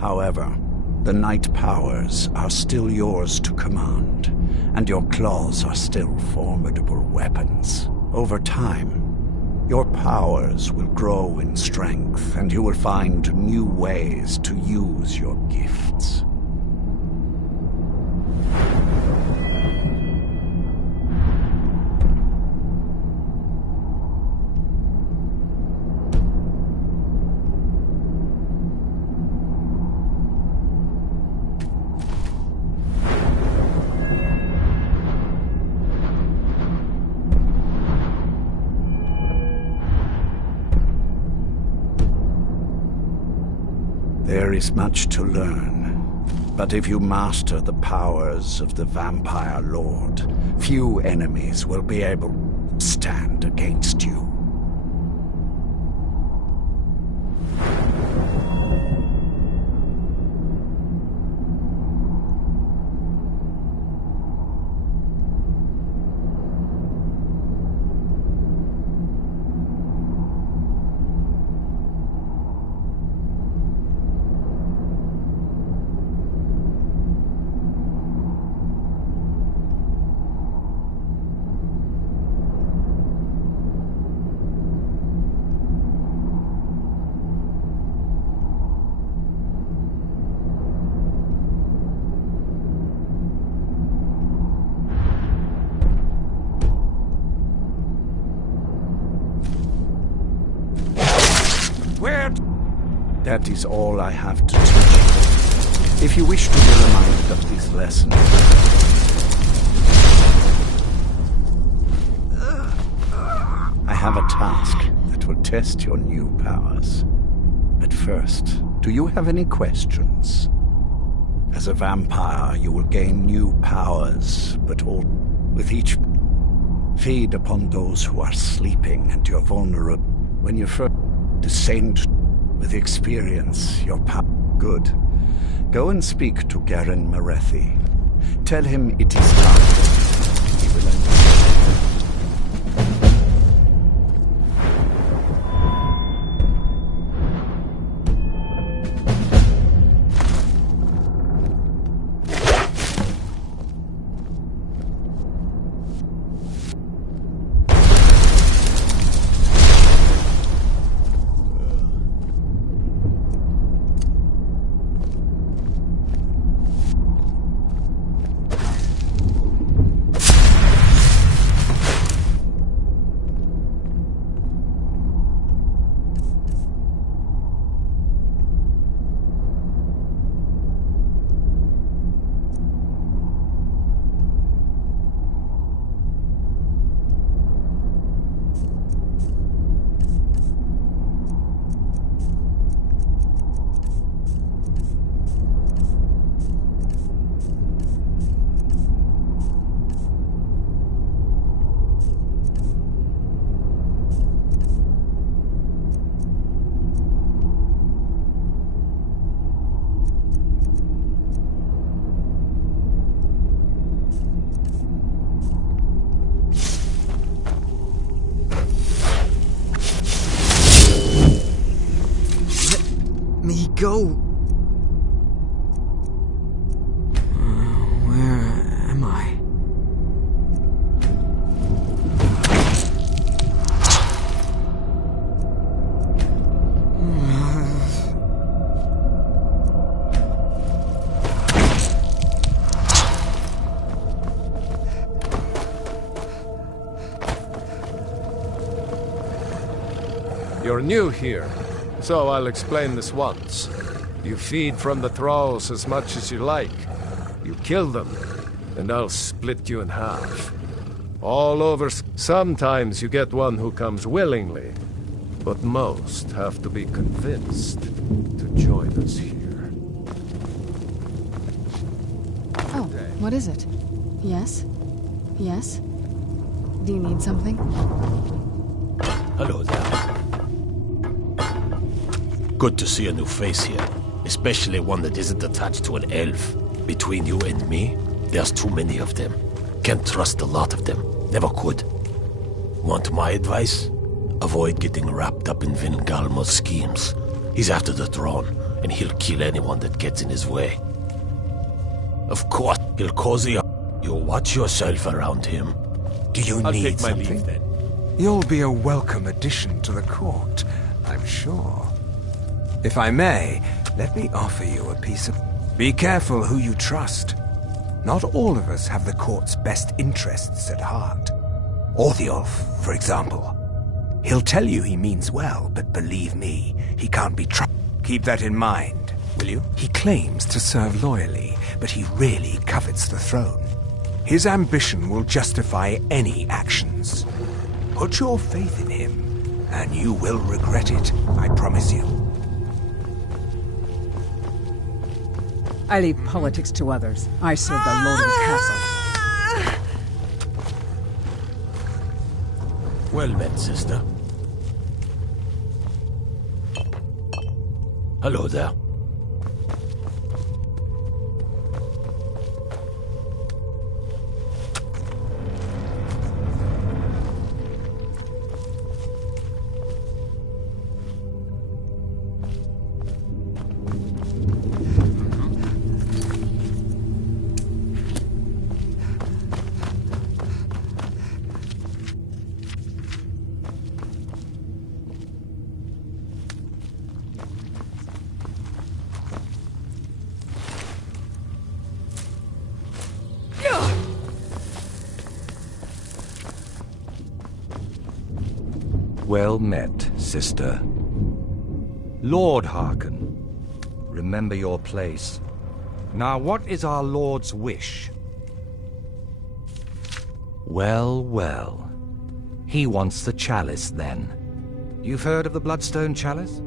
However, the night powers are still yours to command, and your claws are still formidable weapons. Over time, your powers will grow in strength, and you will find new ways to use your gifts. There is much to learn, but if you master the powers of the Vampire Lord, few enemies will be able to stand against you. That is all I have to teach you. If you wish to be reminded of these lessons, I have a task that will test your new powers. But first, do you have any questions? As a vampire, you will gain new powers, but all with each feed upon those who are sleeping, and you're vulnerable. When you first descend with experience, your power. Good. Go and speak to Garen Marethi. Tell him it is time. He will understand. Go. Where am I? You're new here, so I'll explain this once. You feed from the thralls as much as you like. You kill them, and I'll split you in half. All over. Sometimes you get one who comes willingly, but most have to be convinced to join us here. Oh, what is it? Yes? Yes? Do you need something? Hello there. Good to see a new face here, especially one that isn't attached to an elf. Between you and me, there's too many of them. Can't trust a lot of them. Never could. Want my advice? Avoid getting wrapped up in Vingalmo's schemes. He's after the throne, and he'll kill anyone that gets in his way. Of course, he'll cozy up. You watch yourself around him. Do you I'll need take my something? leave then. You'll be a welcome addition to the court, I'm sure. If I may, let me offer you a piece of... Be careful who you trust. Not all of us have the court's best interests at heart. Orthiolf, for example. He'll tell you he means well, but believe me, he can't be trusted. Keep that in mind, will you? He claims to serve loyally, but he really covets the throne. His ambition will justify any actions. Put your faith in him, and you will regret it, I promise you. I leave politics to others. I serve the Lord of the Castle. Well met, sister. Hello there. Well met, sister. Lord Harken, remember your place. Now, what is our Lord's wish? Well, well. He wants the chalice, then. You've heard of the Bloodstone Chalice?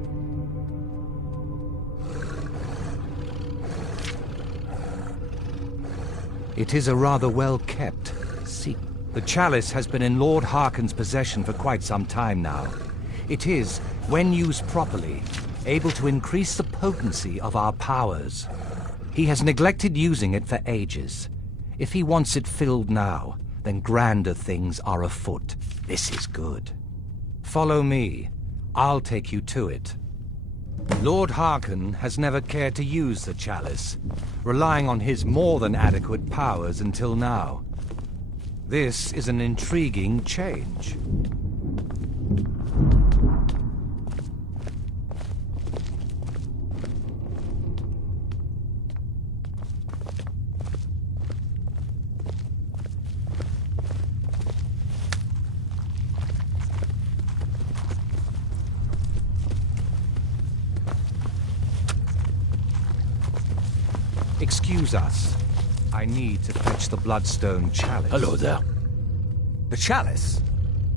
It is a rather well-kept secret. The chalice has been in Lord Harken's possession for quite some time now. It is, when used properly, able to increase the potency of our powers. He has neglected using it for ages. If he wants it filled now, then grander things are afoot. This is good. Follow me. I'll take you to it. Lord Harken has never cared to use the chalice, relying on his more than adequate powers until now. This is an intriguing change. Excuse us. I need to fetch the Bloodstone Chalice. Hello there. The chalice?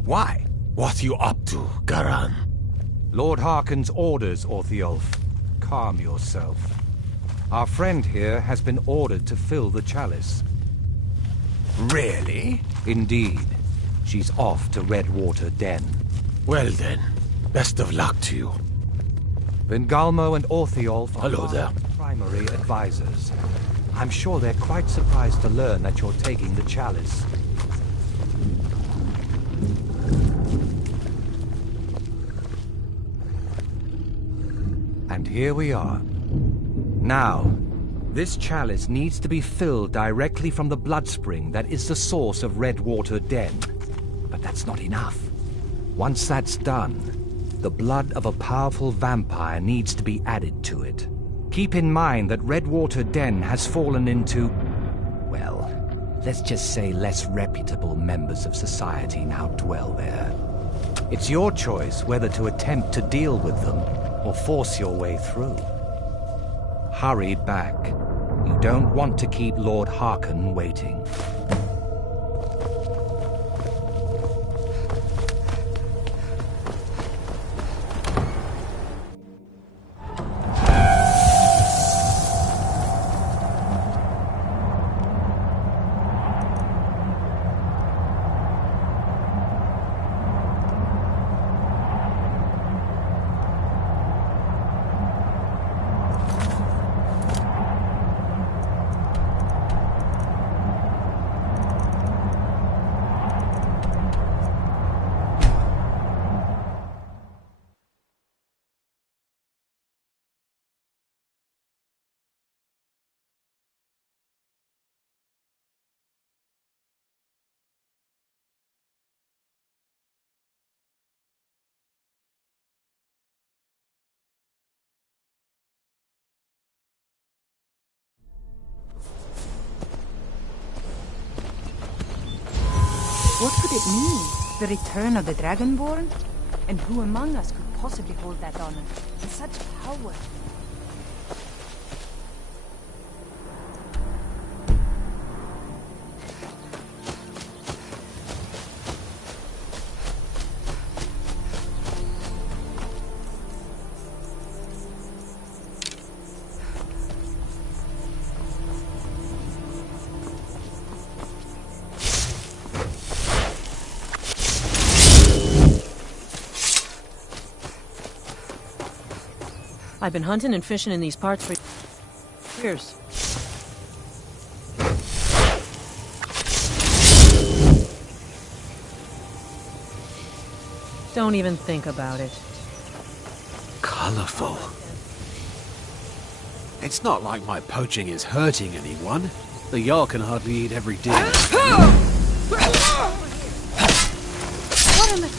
Why? What you up to, Garan? Lord Harken's orders, Orthiolf. Calm yourself. Our friend here has been ordered to fill the chalice. Really? Indeed. She's off to Redwater Den. Well then, best of luck to you. Vingalmo and Orthiolf are Hello there. Primary advisors. I'm sure they're quite surprised to learn that you're taking the chalice. And here we are. Now, this chalice needs to be filled directly from the blood spring that is the source of Redwater Den. But that's not enough. Once that's done, the blood of a powerful vampire needs to be added to it. Keep in mind that Redwater Den has fallen into, well, let's just say less reputable members of society now dwell there. It's your choice whether to attempt to deal with them or force your way through. Hurry back. You don't want to keep Lord Harken waiting. What could it mean? The return of the Dragonborn? And who among us could possibly hold that honor? And such power? I've been hunting and fishing in these parts for years. Don't even think about it. Colorful. It's not like my poaching is hurting anyone. The Jarl can hardly eat every day. What am I...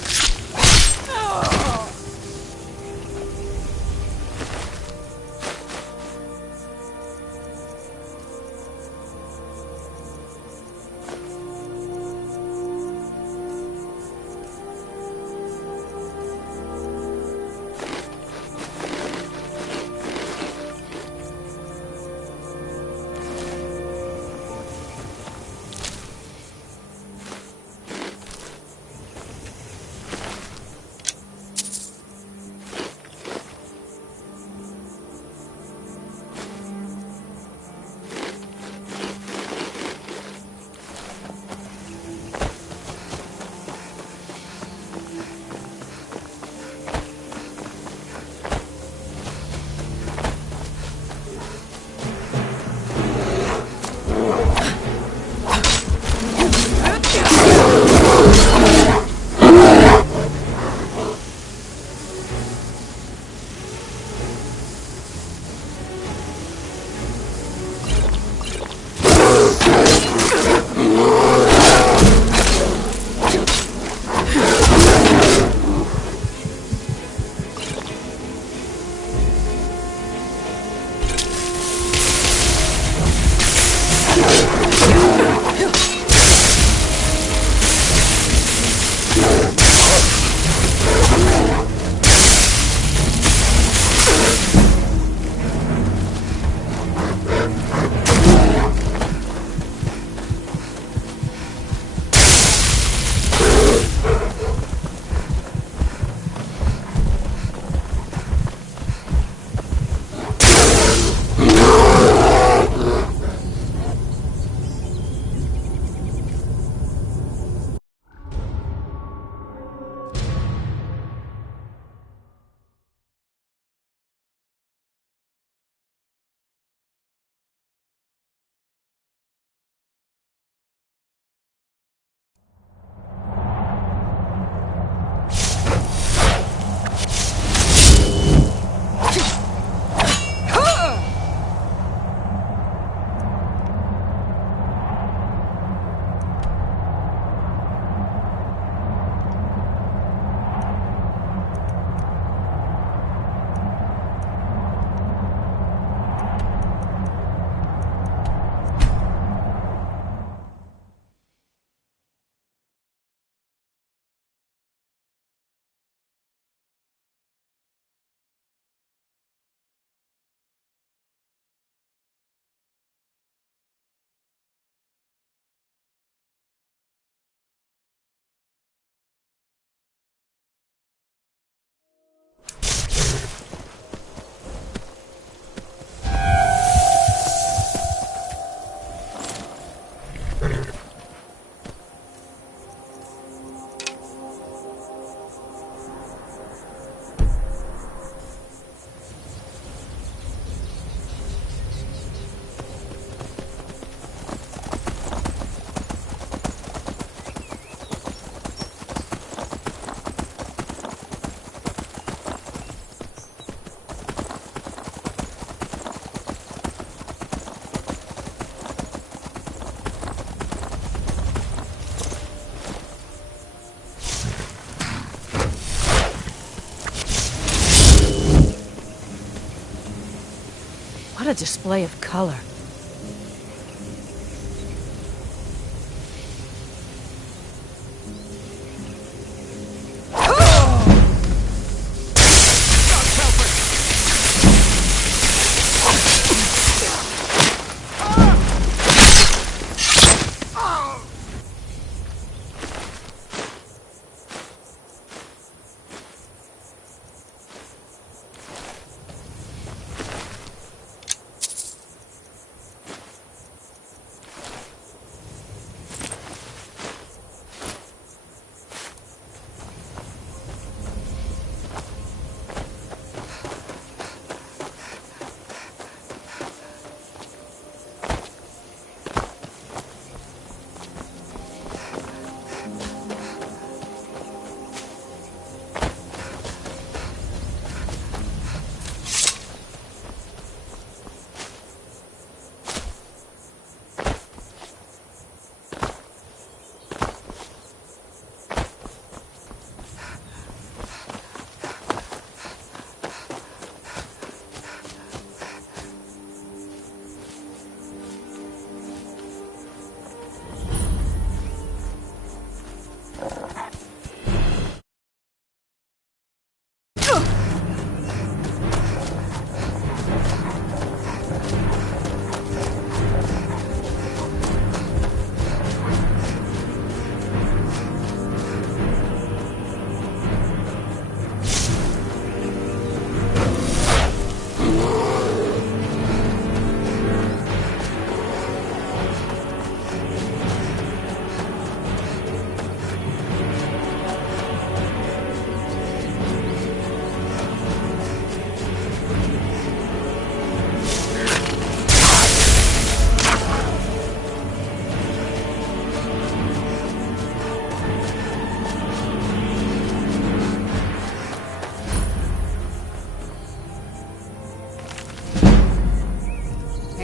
What a display of color.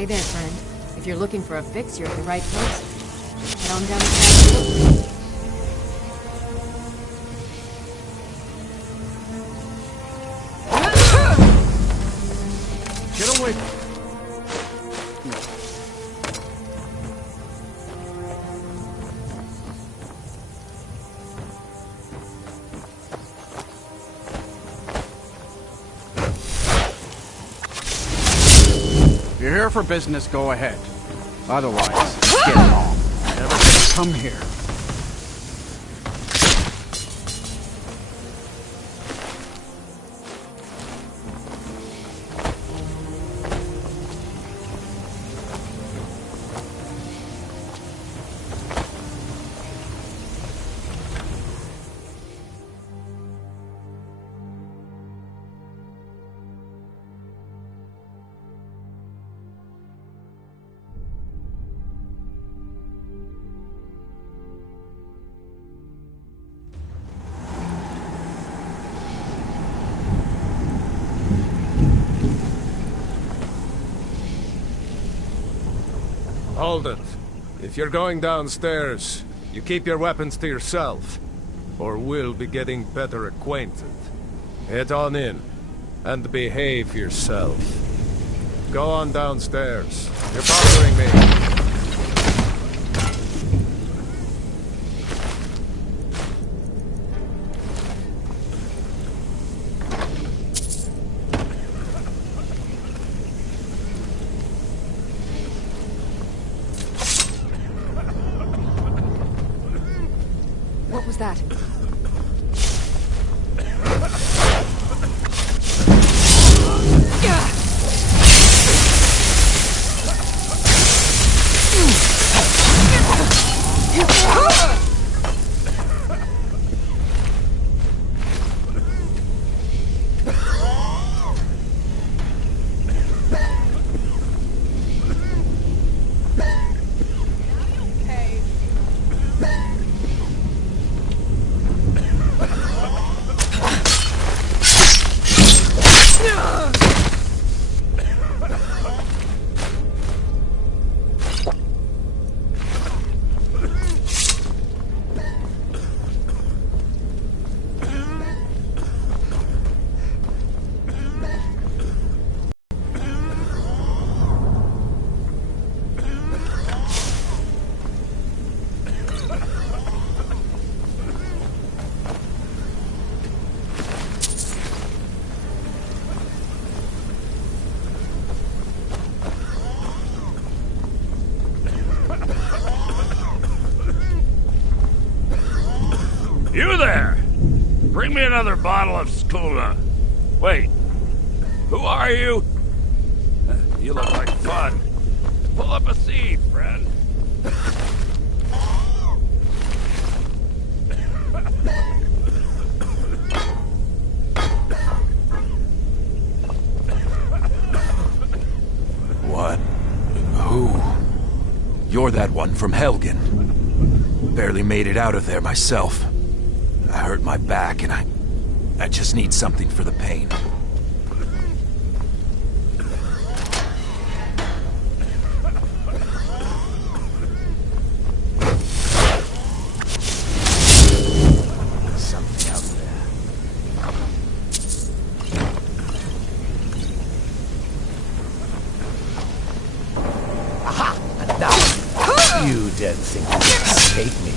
Hey there, friend. If you're looking for a fix, you're at the right place. Head on down the path. Get away! If you're here for business, go ahead. Otherwise, get on. Never gonna come here. Hold it. If you're going downstairs, you keep your weapons to yourself, or we'll be getting better acquainted. Head on in, and behave yourself. Go on downstairs. You're bothering me. What was that? You there! Bring me another bottle of Skuna. Wait, who are you? You look like fun. Pull up a seat, friend. What? Who? You're that one from Helgen. Barely made it out of there myself. I hurt my back and I just need something for the pain. Something out there. Aha! And now, you didn't think you could escape me.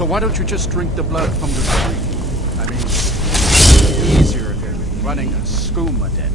So why don't you just drink the blood from the stream? I mean, it's easier than running a skooma den.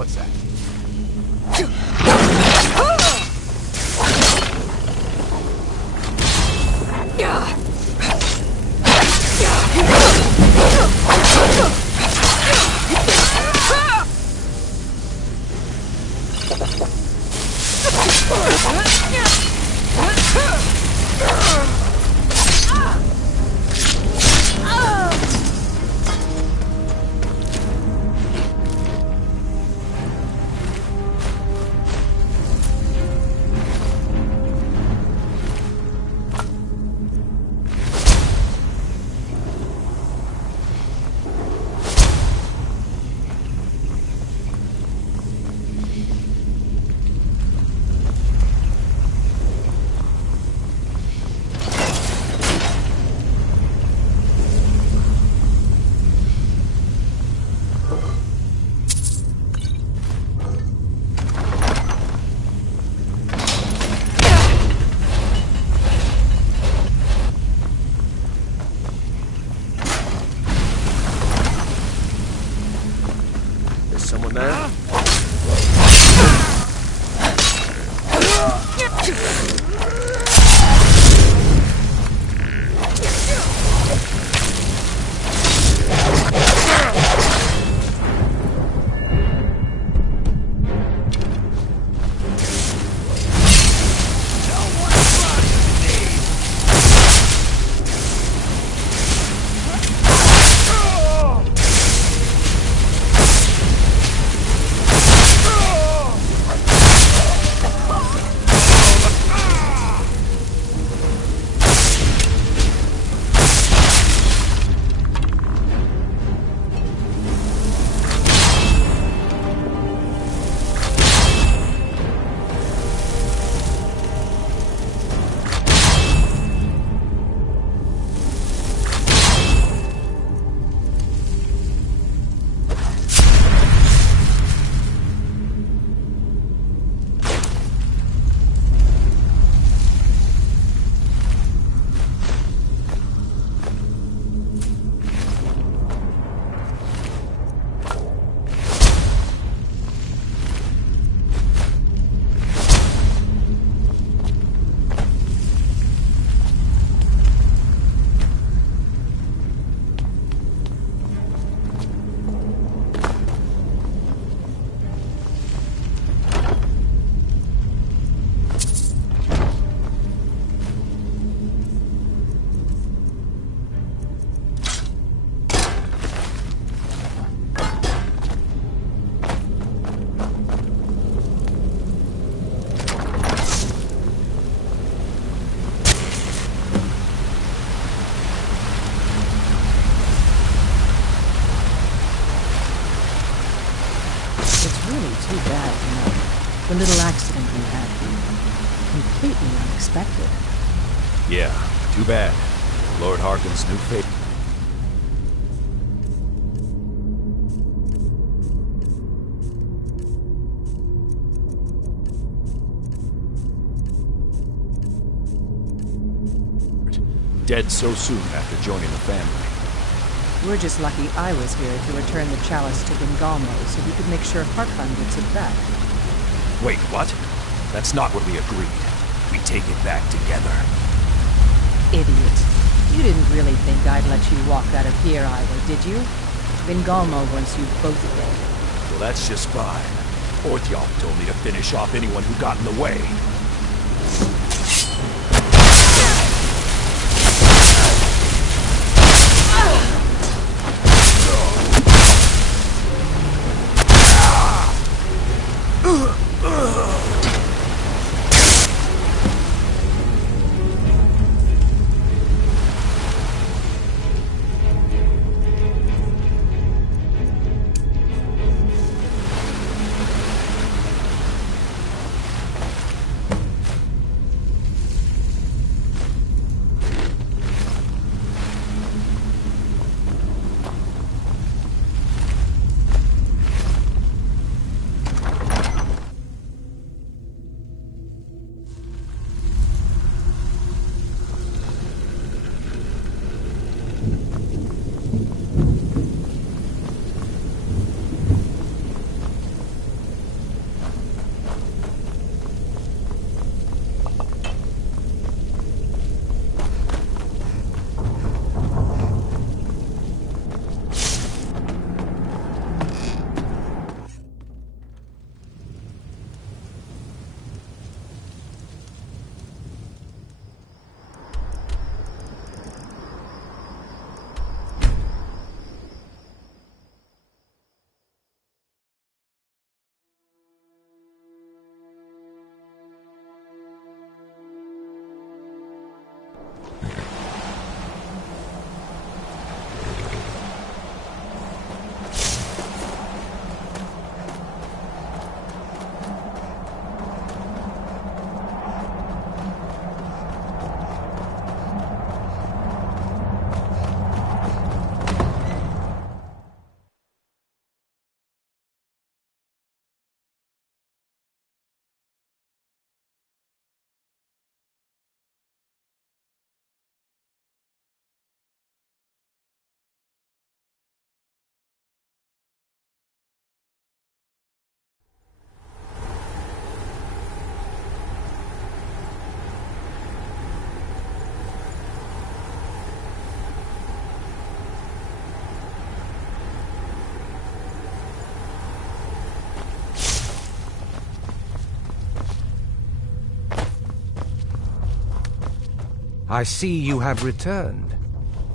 What's that? little accident you had. Completely unexpected. Yeah, too bad. Lord Harkon's new fate. Dead so soon after joining the family. We're just lucky I was here to return the chalice to Bengalmo so we could make sure Harkon gets it back. Wait, what? That's not what we agreed. We take it back together. Idiot. You didn't really think I'd let you walk out of here either, did you? Bengalmo wants you both dead. Well, that's just fine. Orthyolf told me to finish off anyone who got in the way. I see you have returned.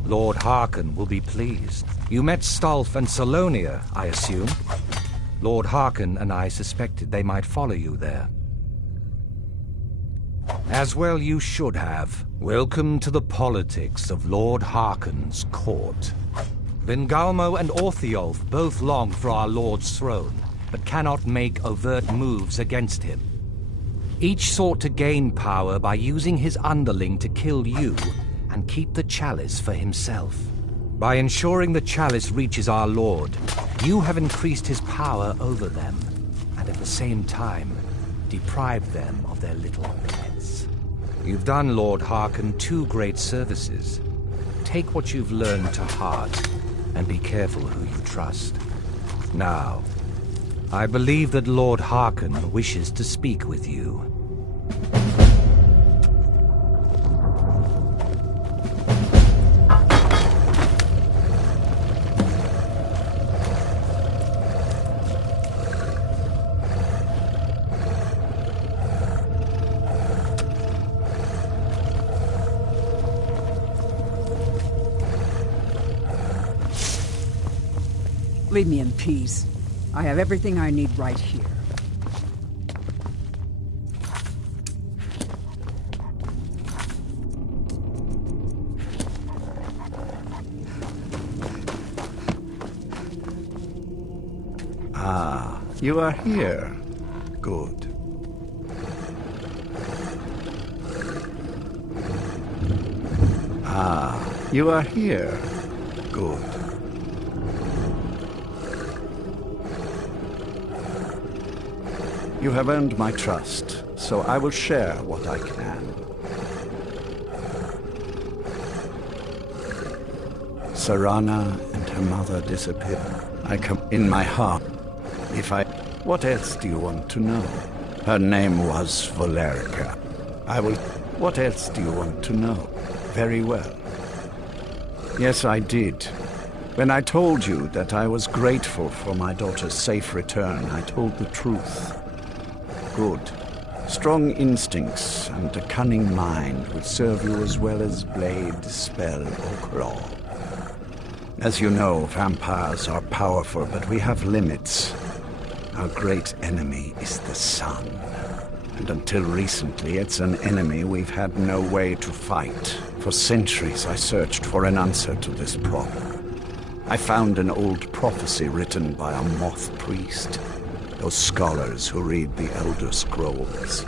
Lord Harkon will be pleased. You met Stolf and Salonia, I assume? Lord Harkon and I suspected they might follow you there. As well you should have. Welcome to the politics of Lord Harkon's court. Bengalmo and Orthyolf both long for our Lord's throne, but cannot make overt moves against him. Each sought to gain power by using his underling to kill you and keep the chalice for himself. By ensuring the chalice reaches our Lord, you have increased his power over them, and at the same time, deprived them of their little pets. You've done Lord Harkon 2 great services. Take what you've learned to heart, and be careful who you trust. Now, I believe that Lord Harkon wishes to speak with you. Leave me in peace. I have everything I need right here. Ah, you are here. Good. You are here. Good. You have earned my trust, so I will share what I can. Serana and her mother disappeared. I come in my heart. What else do you want to know? Her name was Valerica. What else do you want to know? Very well. Yes, I did. When I told you that I was grateful for my daughter's safe return, I told the truth. Good. Strong instincts and a cunning mind will serve you as well as blade, spell, or claw. As you know, vampires are powerful, but we have limits. Our great enemy is the sun. And until recently, it's an enemy we've had no way to fight. For centuries, I searched for an answer to this problem. I found an old prophecy written by a moth priest. Those scholars who read the Elder Scrolls.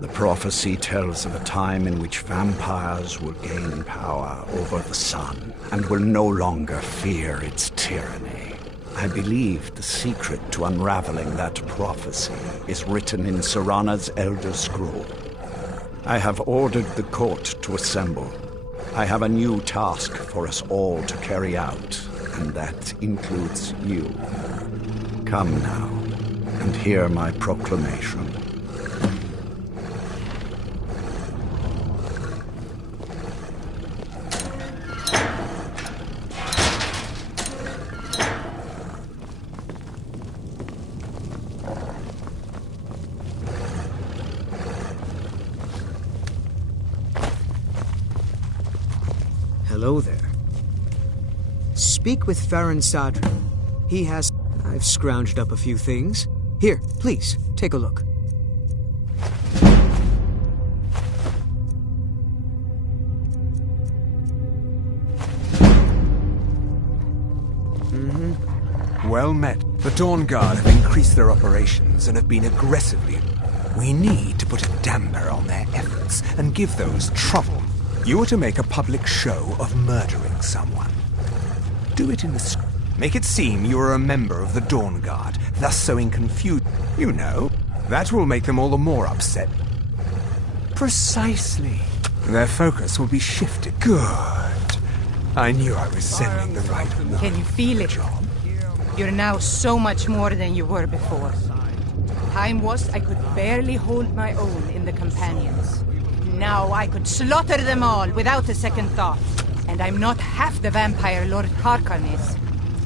The prophecy tells of a time in which vampires will gain power over the sun and will no longer fear its tyranny. I believe the secret to unraveling that prophecy is written in Serana's Elder Scroll. I have ordered the court to assemble. I have a new task for us all to carry out, and that includes you. Come now, and hear my proclamation. Hello there. Speak with Farron Sadri. He has... I've scrounged up a few things. Here, please, take a look. Well met. The Dawnguard have increased their operations and have been aggressively... We need to put a damper on their efforts and give those trouble. You are to make a public show of murdering someone. Do it in the... Make it seem you are a member of the Dawnguard, thus sowing confusion. You know, that will make them all the more upset. Precisely. Their focus will be shifted. Good. I knew I was sending the right one. Can you feel it? You're now so much more than you were before. Time was I could barely hold my own in the Companions. Now I could slaughter them all without a second thought. And I'm not half the vampire Lord Harkon is.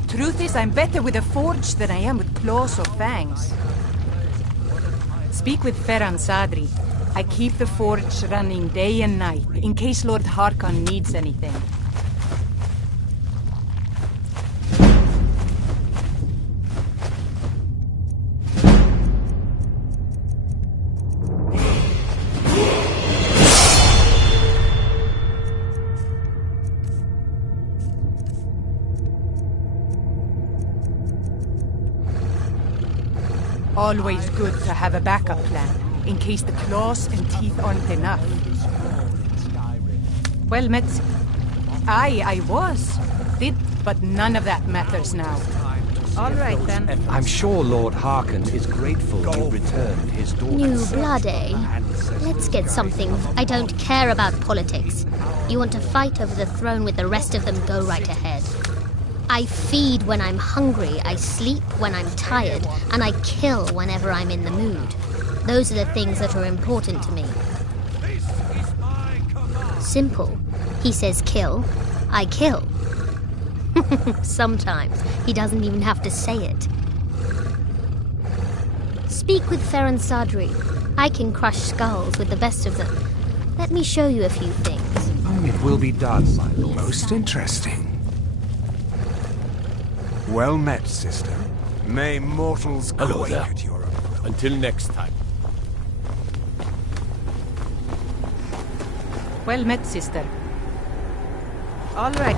Truth is, I'm better with a forge than I am with claws or fangs. Speak with Ferran Sadri. I keep the forge running day and night, in case Lord Harkon needs anything. Always good to have a backup plan, in case the claws and teeth aren't enough. Well met. I was. Did, but none of that matters now. All right, then. I'm sure Lord Harkon is grateful you returned his daughter. New blood, eh? Let's get something. I don't care about politics. You want to fight over the throne with the rest of them, go right ahead. I feed when I'm hungry, I sleep when I'm tired, and I kill whenever I'm in the mood. Those are the things that are important to me. Simple. He says kill, I kill. Sometimes he doesn't even have to say it. Speak with Ferran Sadri. I can crush skulls with the best of them. Let me show you a few things. It will be done, my lord. Most interesting. Well met, sister. May mortals Hello quake there. at your approach. Until next time. Well met, sister. All right.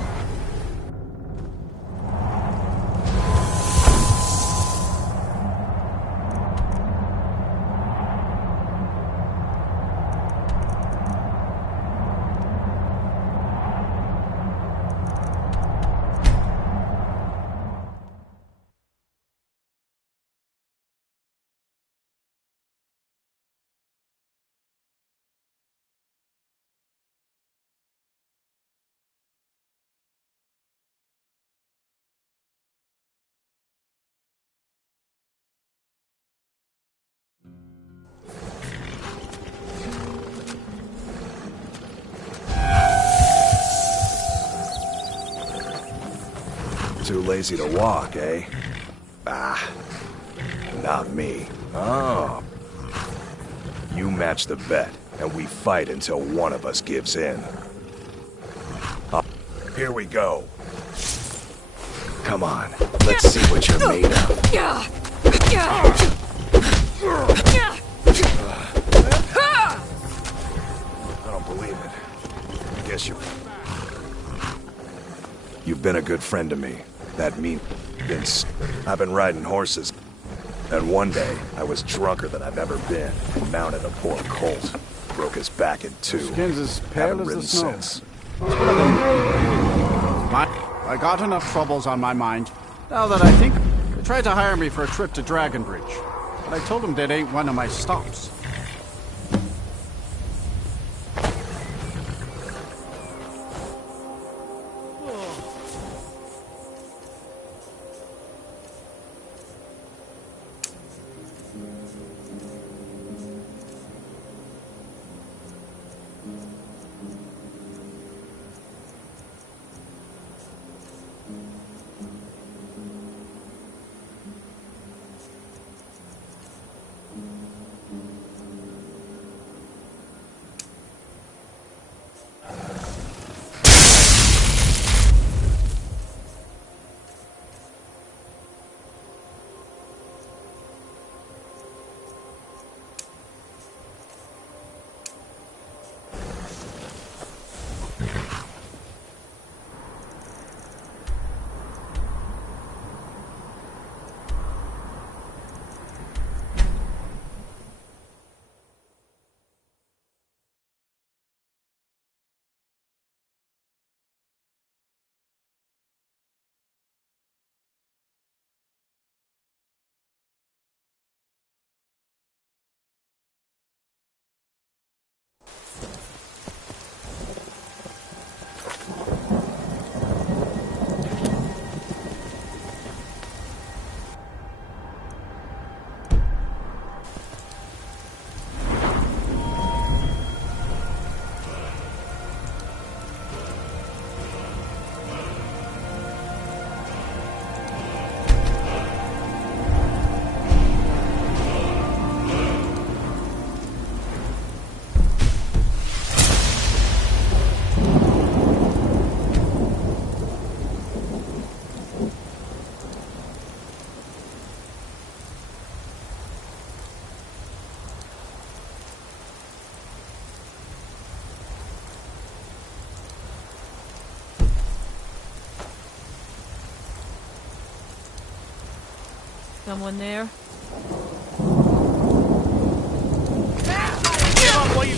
Too lazy to walk, eh? Ah, not me. Oh. You match the bet, and we fight until one of us gives in. Here we go. Come on, let's see what you're made of. I don't believe it. I guess you've been a good friend to me. That means I've been riding horses. And one day, I was drunker than I've ever been and mounted a poor colt. Broke his back in two. Skin's as pale as the snow. Since. I got enough troubles on my mind. Now that I think, they tried to hire me for a trip to Dragonbridge. But I told them that ain't one of my stops. Someone there? Give up while you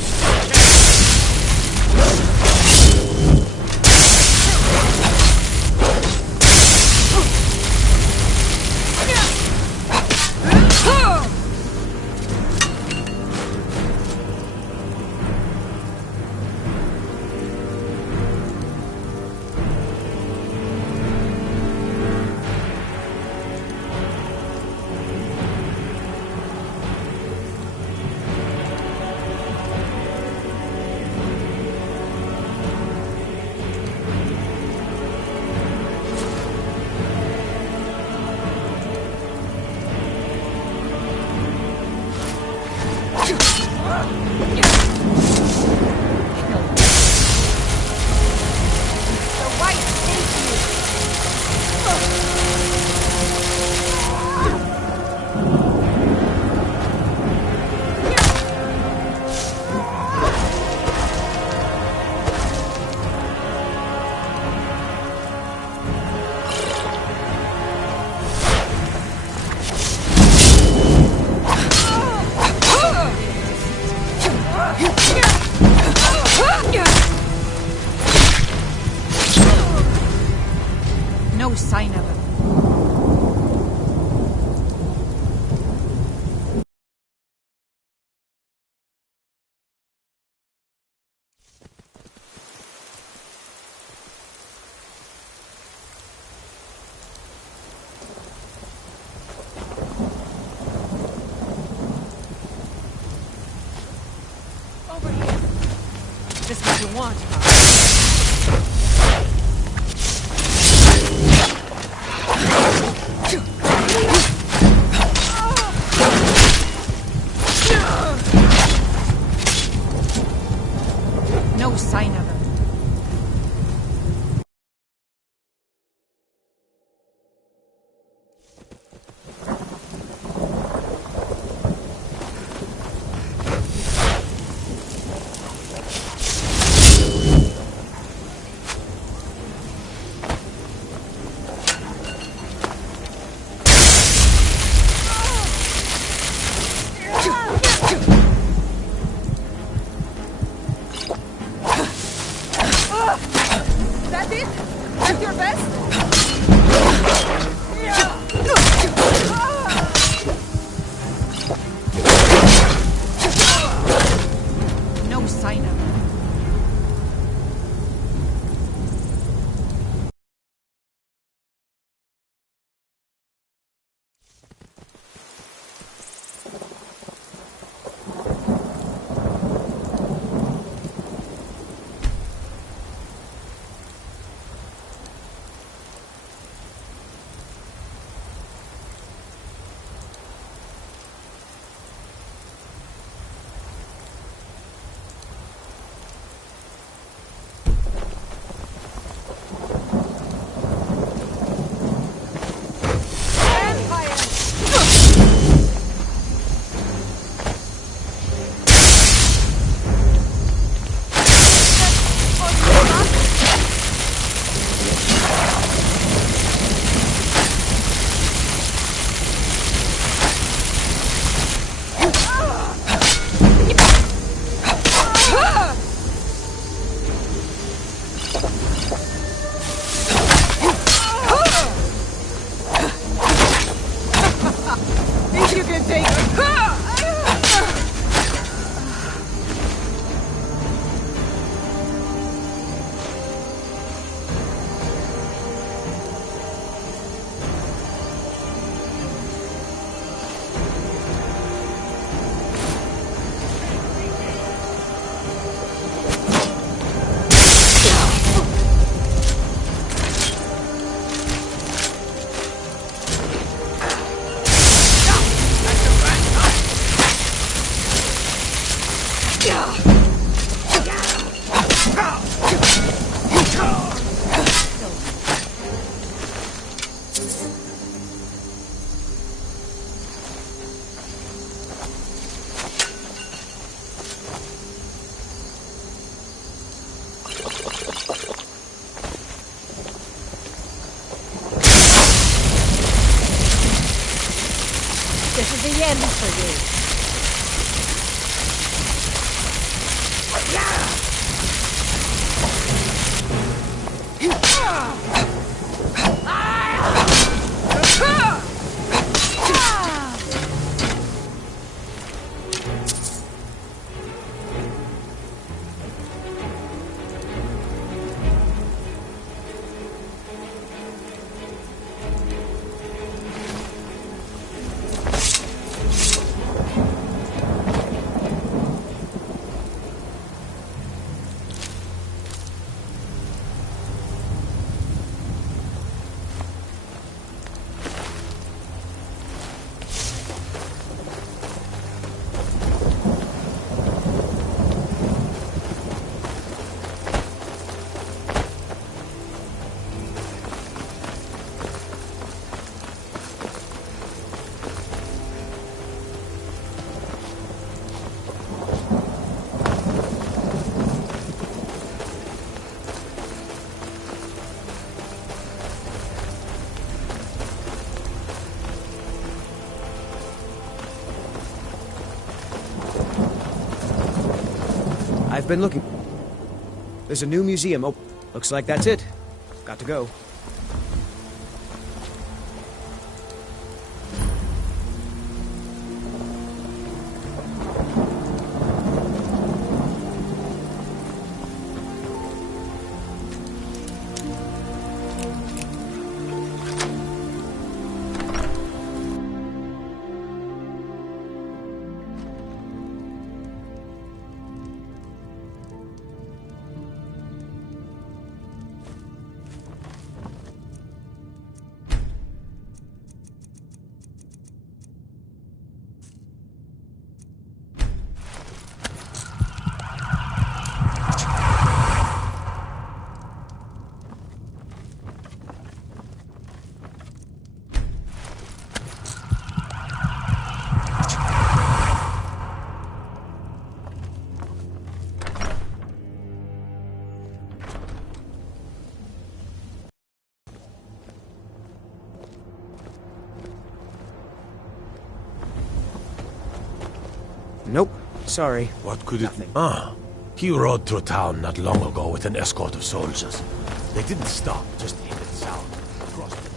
That it? That's your best? No sign of it. This is the end for you. I've been looking. There's a new museum. Oh, looks like that's it. Got to go. Nope. Sorry. What could Nothing. it... Ah, He rode through town not long ago with an escort of soldiers. They didn't stop, just headed south. Across the...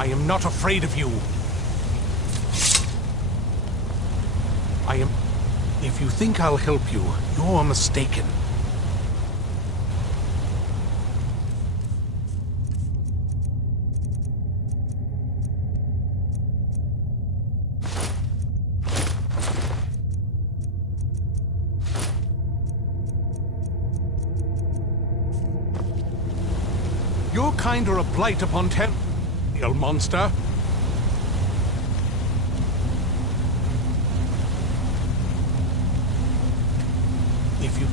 I am not afraid of you. If you think I'll help you, you're mistaken. Your kind are a blight upon you monster. If you...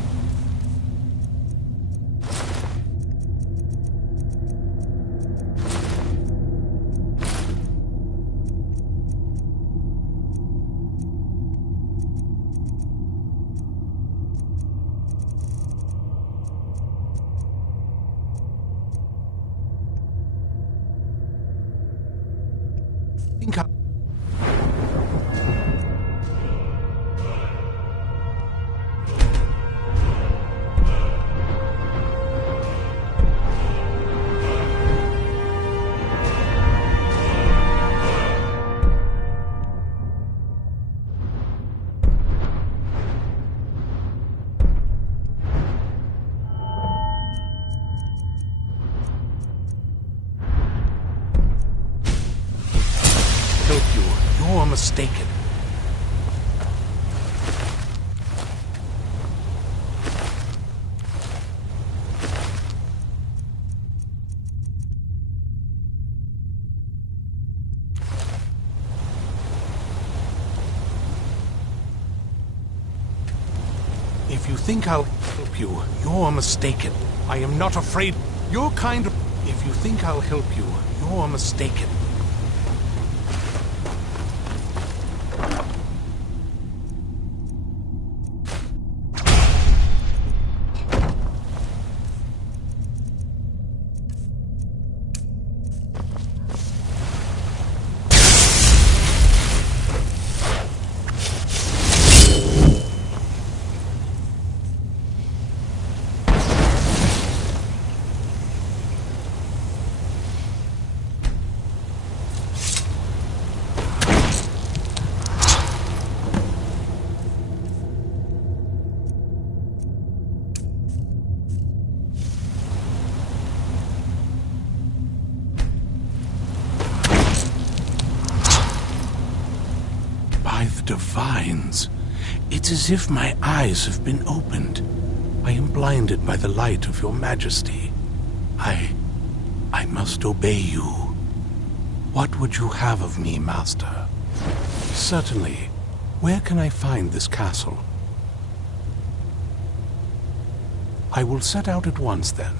think I... help you. You're mistaken. If you think I'll help you, you're mistaken. I am not afraid. You're kind of... If you think I'll help you, you're mistaken. By the divines, it's as if my eyes have been opened. I am blinded by the light of your majesty. I must obey you. What would you have of me, master? Certainly. Where can I find this castle? I will set out at once, then.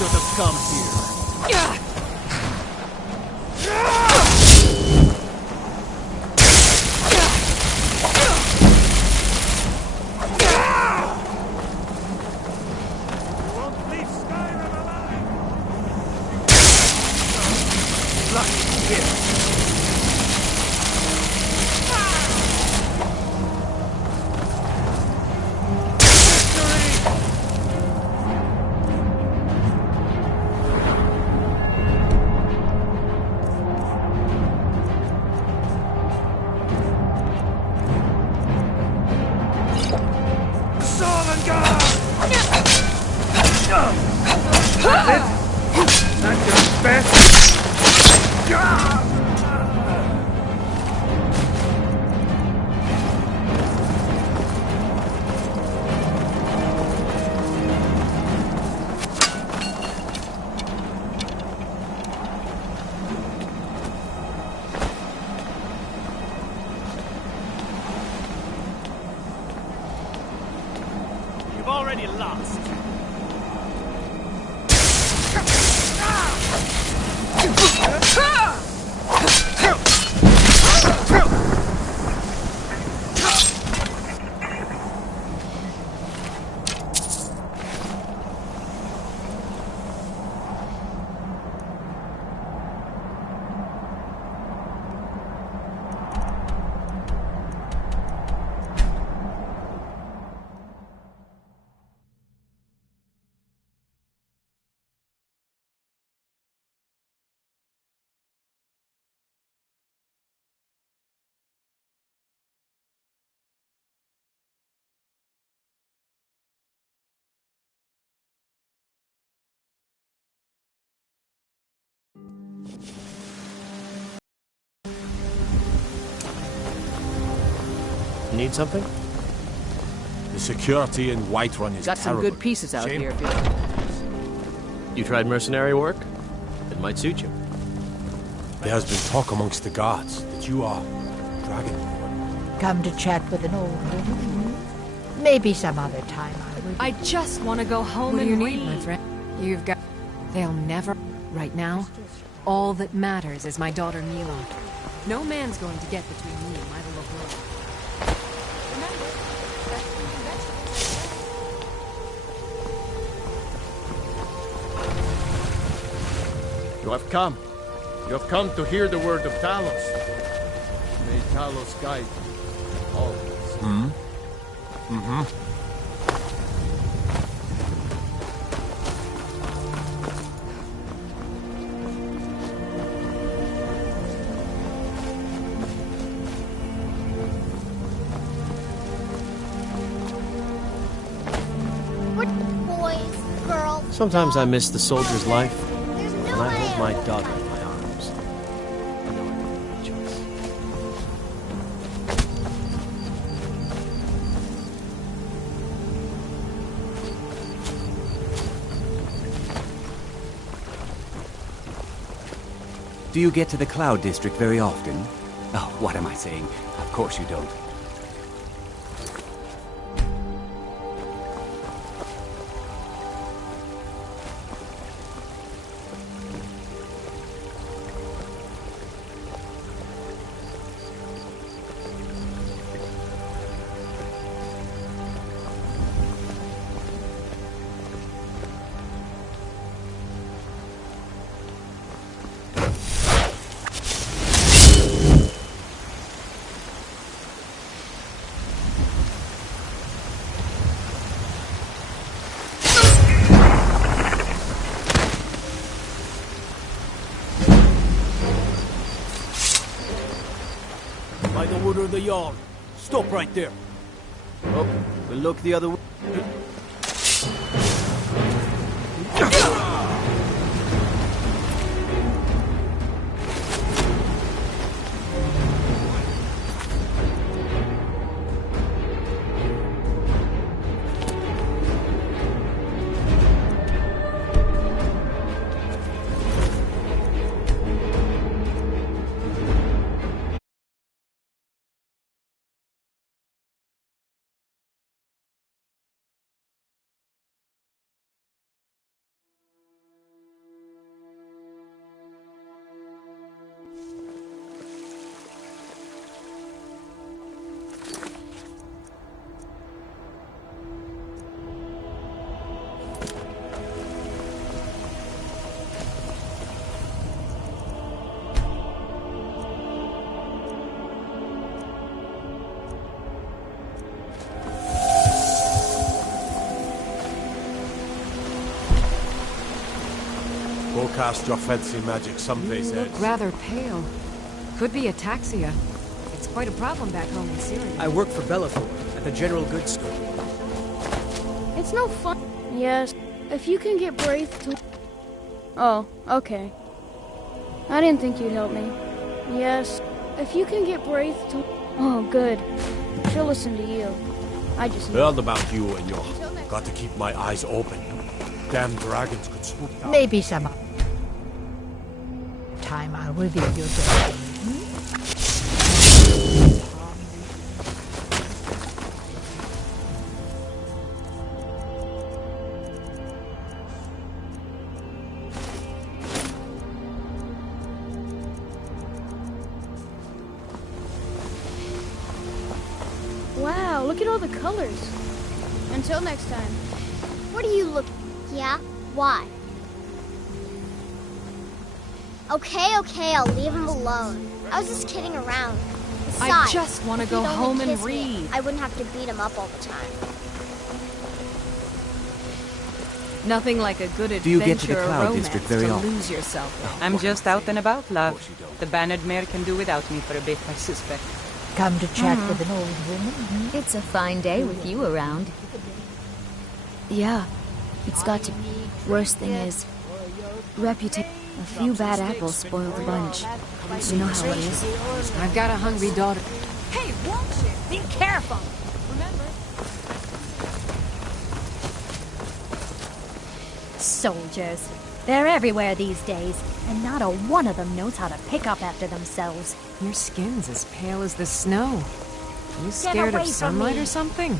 should have come here. You've already lost. Need something? The security in Whiterun is Got some terrible. good pieces out Shame. here. You tried mercenary work? It might suit you. There has been talk amongst the guards that you are Dragonborn. Come to chat with an old woman? Maybe some other time I will. I just want to go home What do and you read. need, my friend? You've got... They'll never... Right now, all that matters is my daughter Mila. No man's going to get between me and my little girl. You have come. You have come to hear the word of Talos. May Talos guide you always. What boys, girls? Sometimes I miss the soldier's life, and I hold my daughter in my arms. I know I don't have a choice. Do you get to the Cloud District very often? Oh, what am I saying? Of course you don't. By the order of the Jarl. Stop right there. Oh, we'll look the other way. Go cast your fancy magic someplace You look else. rather pale. Could be ataxia. It's quite a problem back home in Syria. I work for Bellathor at the general goods store. It's no fun. Yes, if you can get Braith to... Oh, okay. I didn't think you'd help me. Yes, if you can get Braith to... Oh, good. She'll listen to you. I just... Heard about you and your... Got to keep my eyes open. Damn dragons could swoop down. Maybe some time I'll reveal your destiny. Wow, look at all the colors. Until next time. What are you looking... Yeah? Why? Okay, I'll leave him alone. I was just kidding around. Besides, I just want to if go he'd only home and kiss me, read. I wouldn't have to beat him up all the time. Nothing like a good Do you get to adventure the or Cloud romance District very to often? lose yourself. I'm just out and about, love. The Bannered Mare can do without me for a bit, I suspect. Come to chat with an old woman? It's a fine day with you around. Yeah, it's got to be. Worst thing is, reputation. A few bad apples spoil the bunch. You know how it is. I've got a hungry daughter. Hey, won't you? Be careful! Soldiers. They're everywhere these days, and not a one of them knows how to pick up after themselves. Your skin's as pale as the snow. You scared away of from sunlight me. or something?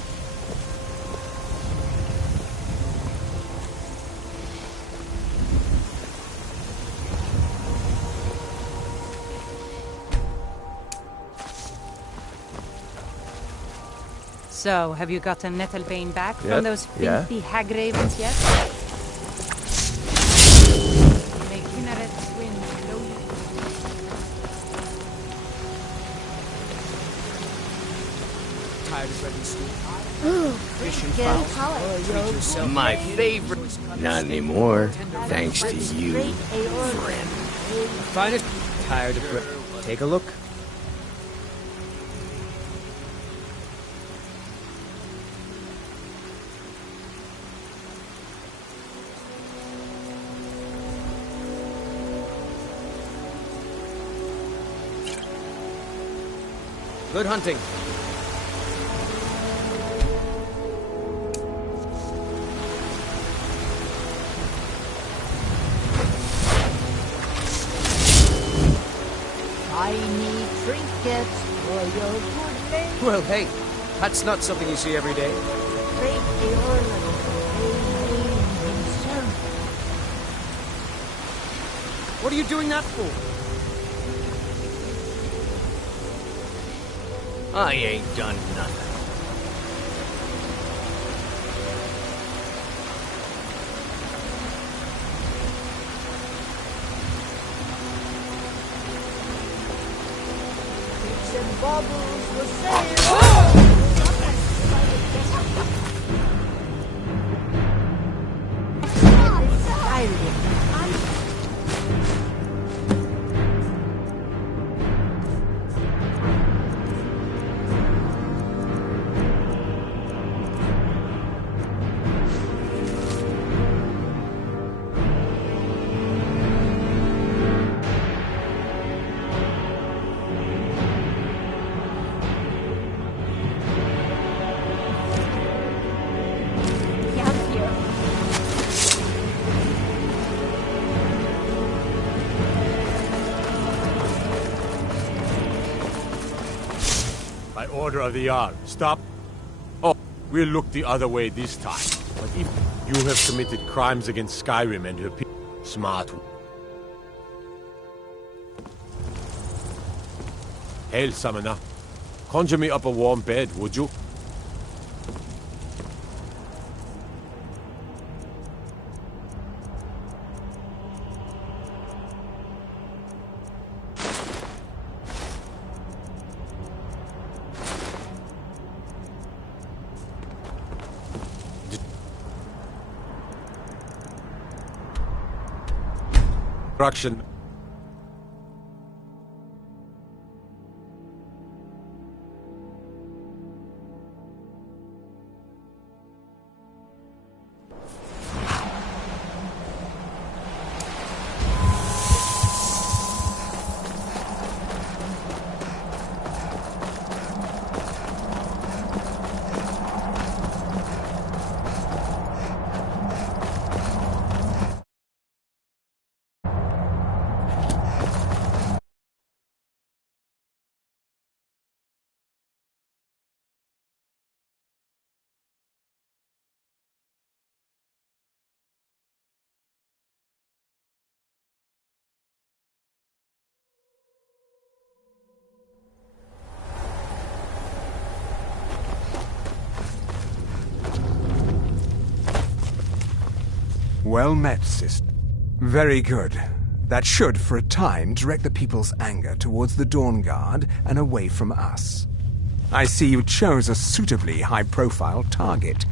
So, have you gotten Nettlebane back Yep, from those yeah. filthy hag ravens yet? May Kinnared's wind blow you. Tired of bread and stew. Ooh, Fish and get fowl. color. Treat yourself. My favorite. Not anymore. Thanks to you, friend. Finest. Tired of bread. Take a look. Good hunting. Tiny trinkets for your good name. Well, hey, that's not something you see every day. Great your little himself. What are you doing that for? I ain't done nothing. Bits and bobbles for sale. Get out of here. By order of the Jarl, stop. Oh, we'll look the other way this time. But if you have committed crimes against Skyrim and her people, smart. Hail, summoner. Conjure me up a warm bed, would you? Destruction. Well met, sister. Very good. That should, for a time, direct the people's anger towards the Dawnguard and away from us. I see you chose a suitably high-profile target.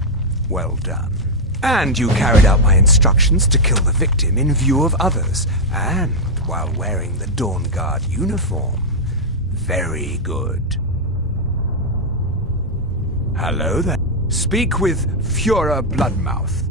Well done. And you carried out my instructions to kill the victim in view of others, and while wearing the Dawnguard uniform. Very good. Hello there. Speak with Führer Bloodmouth.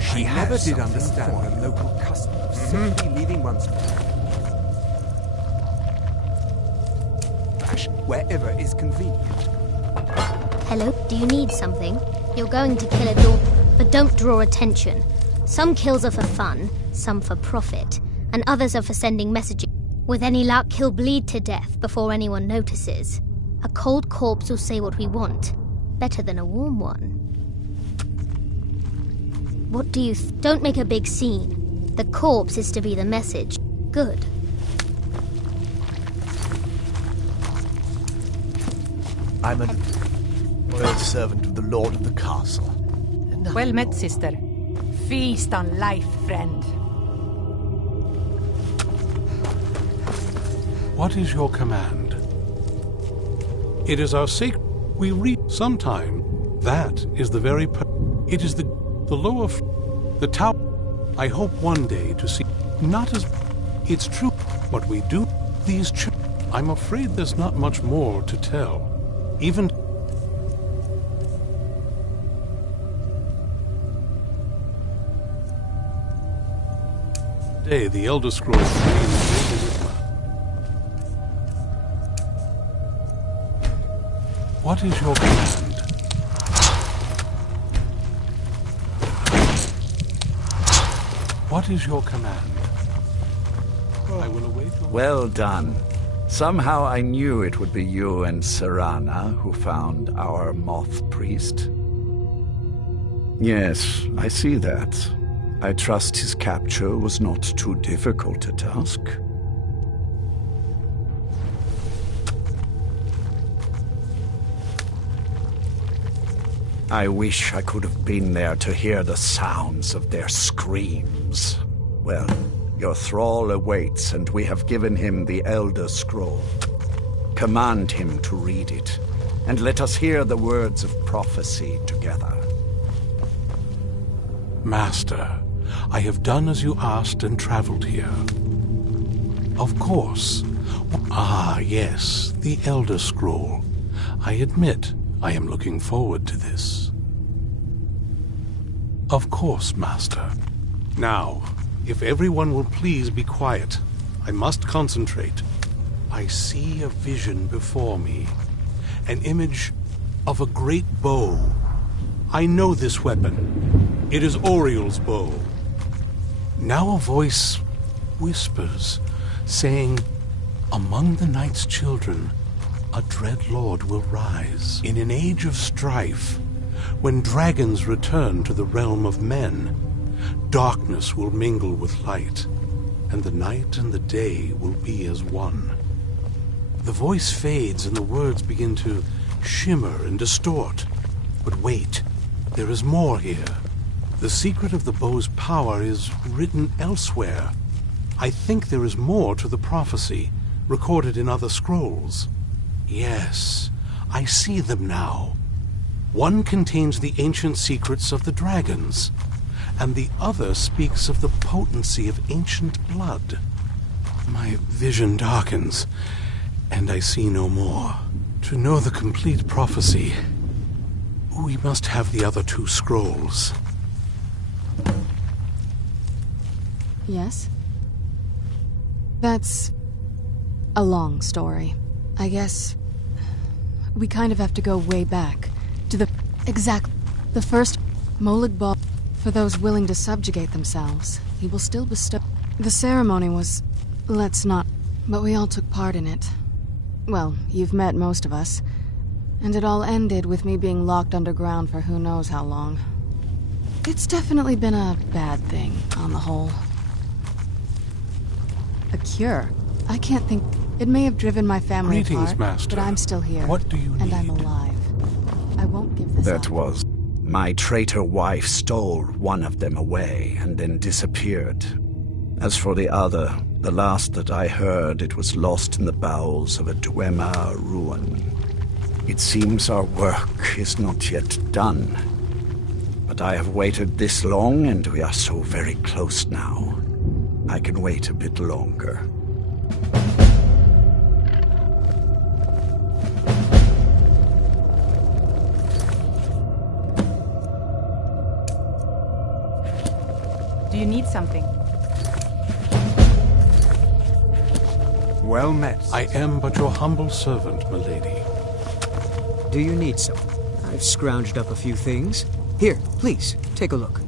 She never did understand the local custom of simply leaving one's trash wherever is convenient. Hello, do you need something? You're going to kill a dawn, but don't draw attention. Some kills are for fun, some for profit, and others are for sending messages. With any luck, he'll bleed to death before anyone notices. A cold corpse will say what we want. Better than a warm one. What do you Don't make a big scene. The corpse is to be the message. Good. I'm a loyal servant of the Lord of the Castle. Well met, sister. Feast on life, friend. What is your command? It is our sacred. We read sometime. That is the very. It is the lower. The tower. I hope one day to see. Not as. It's true. What we do. These. I'm afraid there's not much more to tell. Even. Today, the Elder Scrolls remain a great enigma. What is your command? What is your command? I will await your... Well done. Somehow I knew it would be you and Serana who found our moth priest. Yes, I see that. I trust his capture was not too difficult a task. I wish I could have been there to hear the sounds of their screams. Well, your thrall awaits, and we have given him the Elder Scroll. Command him to read it, and let us hear the words of prophecy together. Master, I have done as you asked and traveled here. Of course. Ah, yes, the Elder Scroll. I admit, I am looking forward to this. Of course, Master. Now, if everyone will please be quiet, I must concentrate. I see a vision before me. An image of a great bow. I know this weapon. It is Oriel's bow. Now a voice whispers, saying, among the night's children, a dread lord will rise. In an age of strife, when dragons return to the realm of men, Darkness will mingle with light, and the night and the day will be as one. The voice fades and the words begin to shimmer and distort. But wait, there is more here. The secret of the bow's power is written elsewhere. I think there is more to the prophecy, recorded in other scrolls. Yes, I see them now. One contains the ancient secrets of the dragons, and the other speaks of the potency of ancient blood. My vision darkens, and I see no more. To know the complete prophecy, we must have the other two scrolls. Yes? That's a long story. I guess we kind of have to go way back to the first Molag Bal. For those willing to subjugate themselves, he will still bestow. The ceremony was, but we all took part in it. Well, you've met most of us, and it all ended with me being locked underground for who knows how long. It's definitely been a bad thing, on the whole. A cure? I can't think. It may have driven my family Greetings, apart, Master. but I'm still here. What do you need? And I'm alive. I won't give this up. That was... My traitor wife stole one of them away and then disappeared. As for the other, the last that I heard, it was lost in the bowels of a Dwemer ruin. It seems our work is not yet done. But I have waited this long, and we are so very close now. I can wait a bit longer. Do you need something? Well met. I am but your humble servant, milady. Do you need some? I've scrounged up a few things. Here, please, take a look.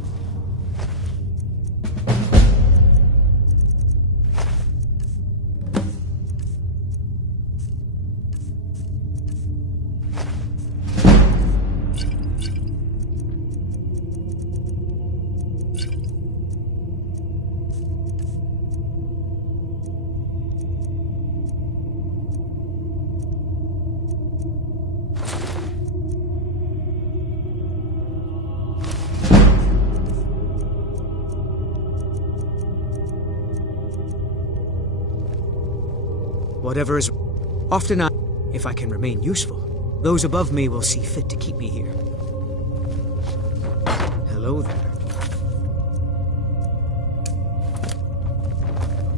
Whatever is... Often if I can remain useful, those above me will see fit to keep me here. Hello there.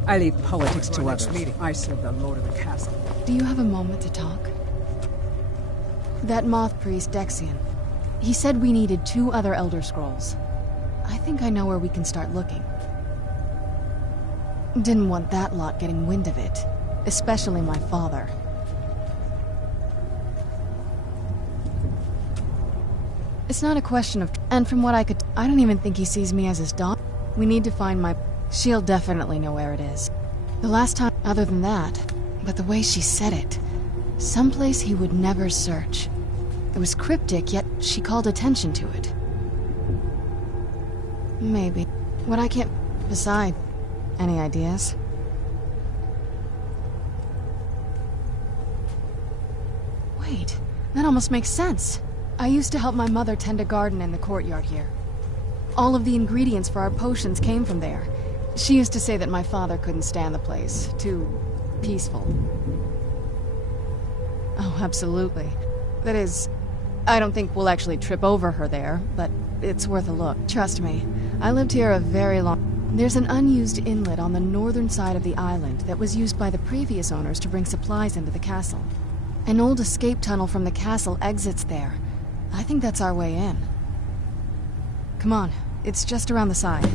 I leave politics to others. I serve the Lord of the Castle. Do you have a moment to talk? That moth priest, Dexian. He said we needed 2 other Elder Scrolls. I think I know where we can start looking. Didn't want that lot getting wind of it. Especially my father. It's not a question of... And from what I could... I don't even think he sees me as his daughter. We need to find my... She'll definitely know where it is. The last time... Other than that... But the way she said it... Someplace he would never search. It was cryptic, yet she called attention to it. Maybe. What I can't... Beside... Any ideas? Wait, that almost makes sense. I used to help my mother tend a garden in the courtyard here. All of the ingredients for our potions came from there. She used to say that my father couldn't stand the place. Too peaceful. Oh, absolutely. That is, I don't think we'll actually trip over her there, but it's worth a look. Trust me, I lived here a very long... There's an unused inlet on the northern side of the island that was used by the previous owners to bring supplies into the castle. An old escape tunnel from the castle exits there. I think that's our way in. Come on, it's just around the side.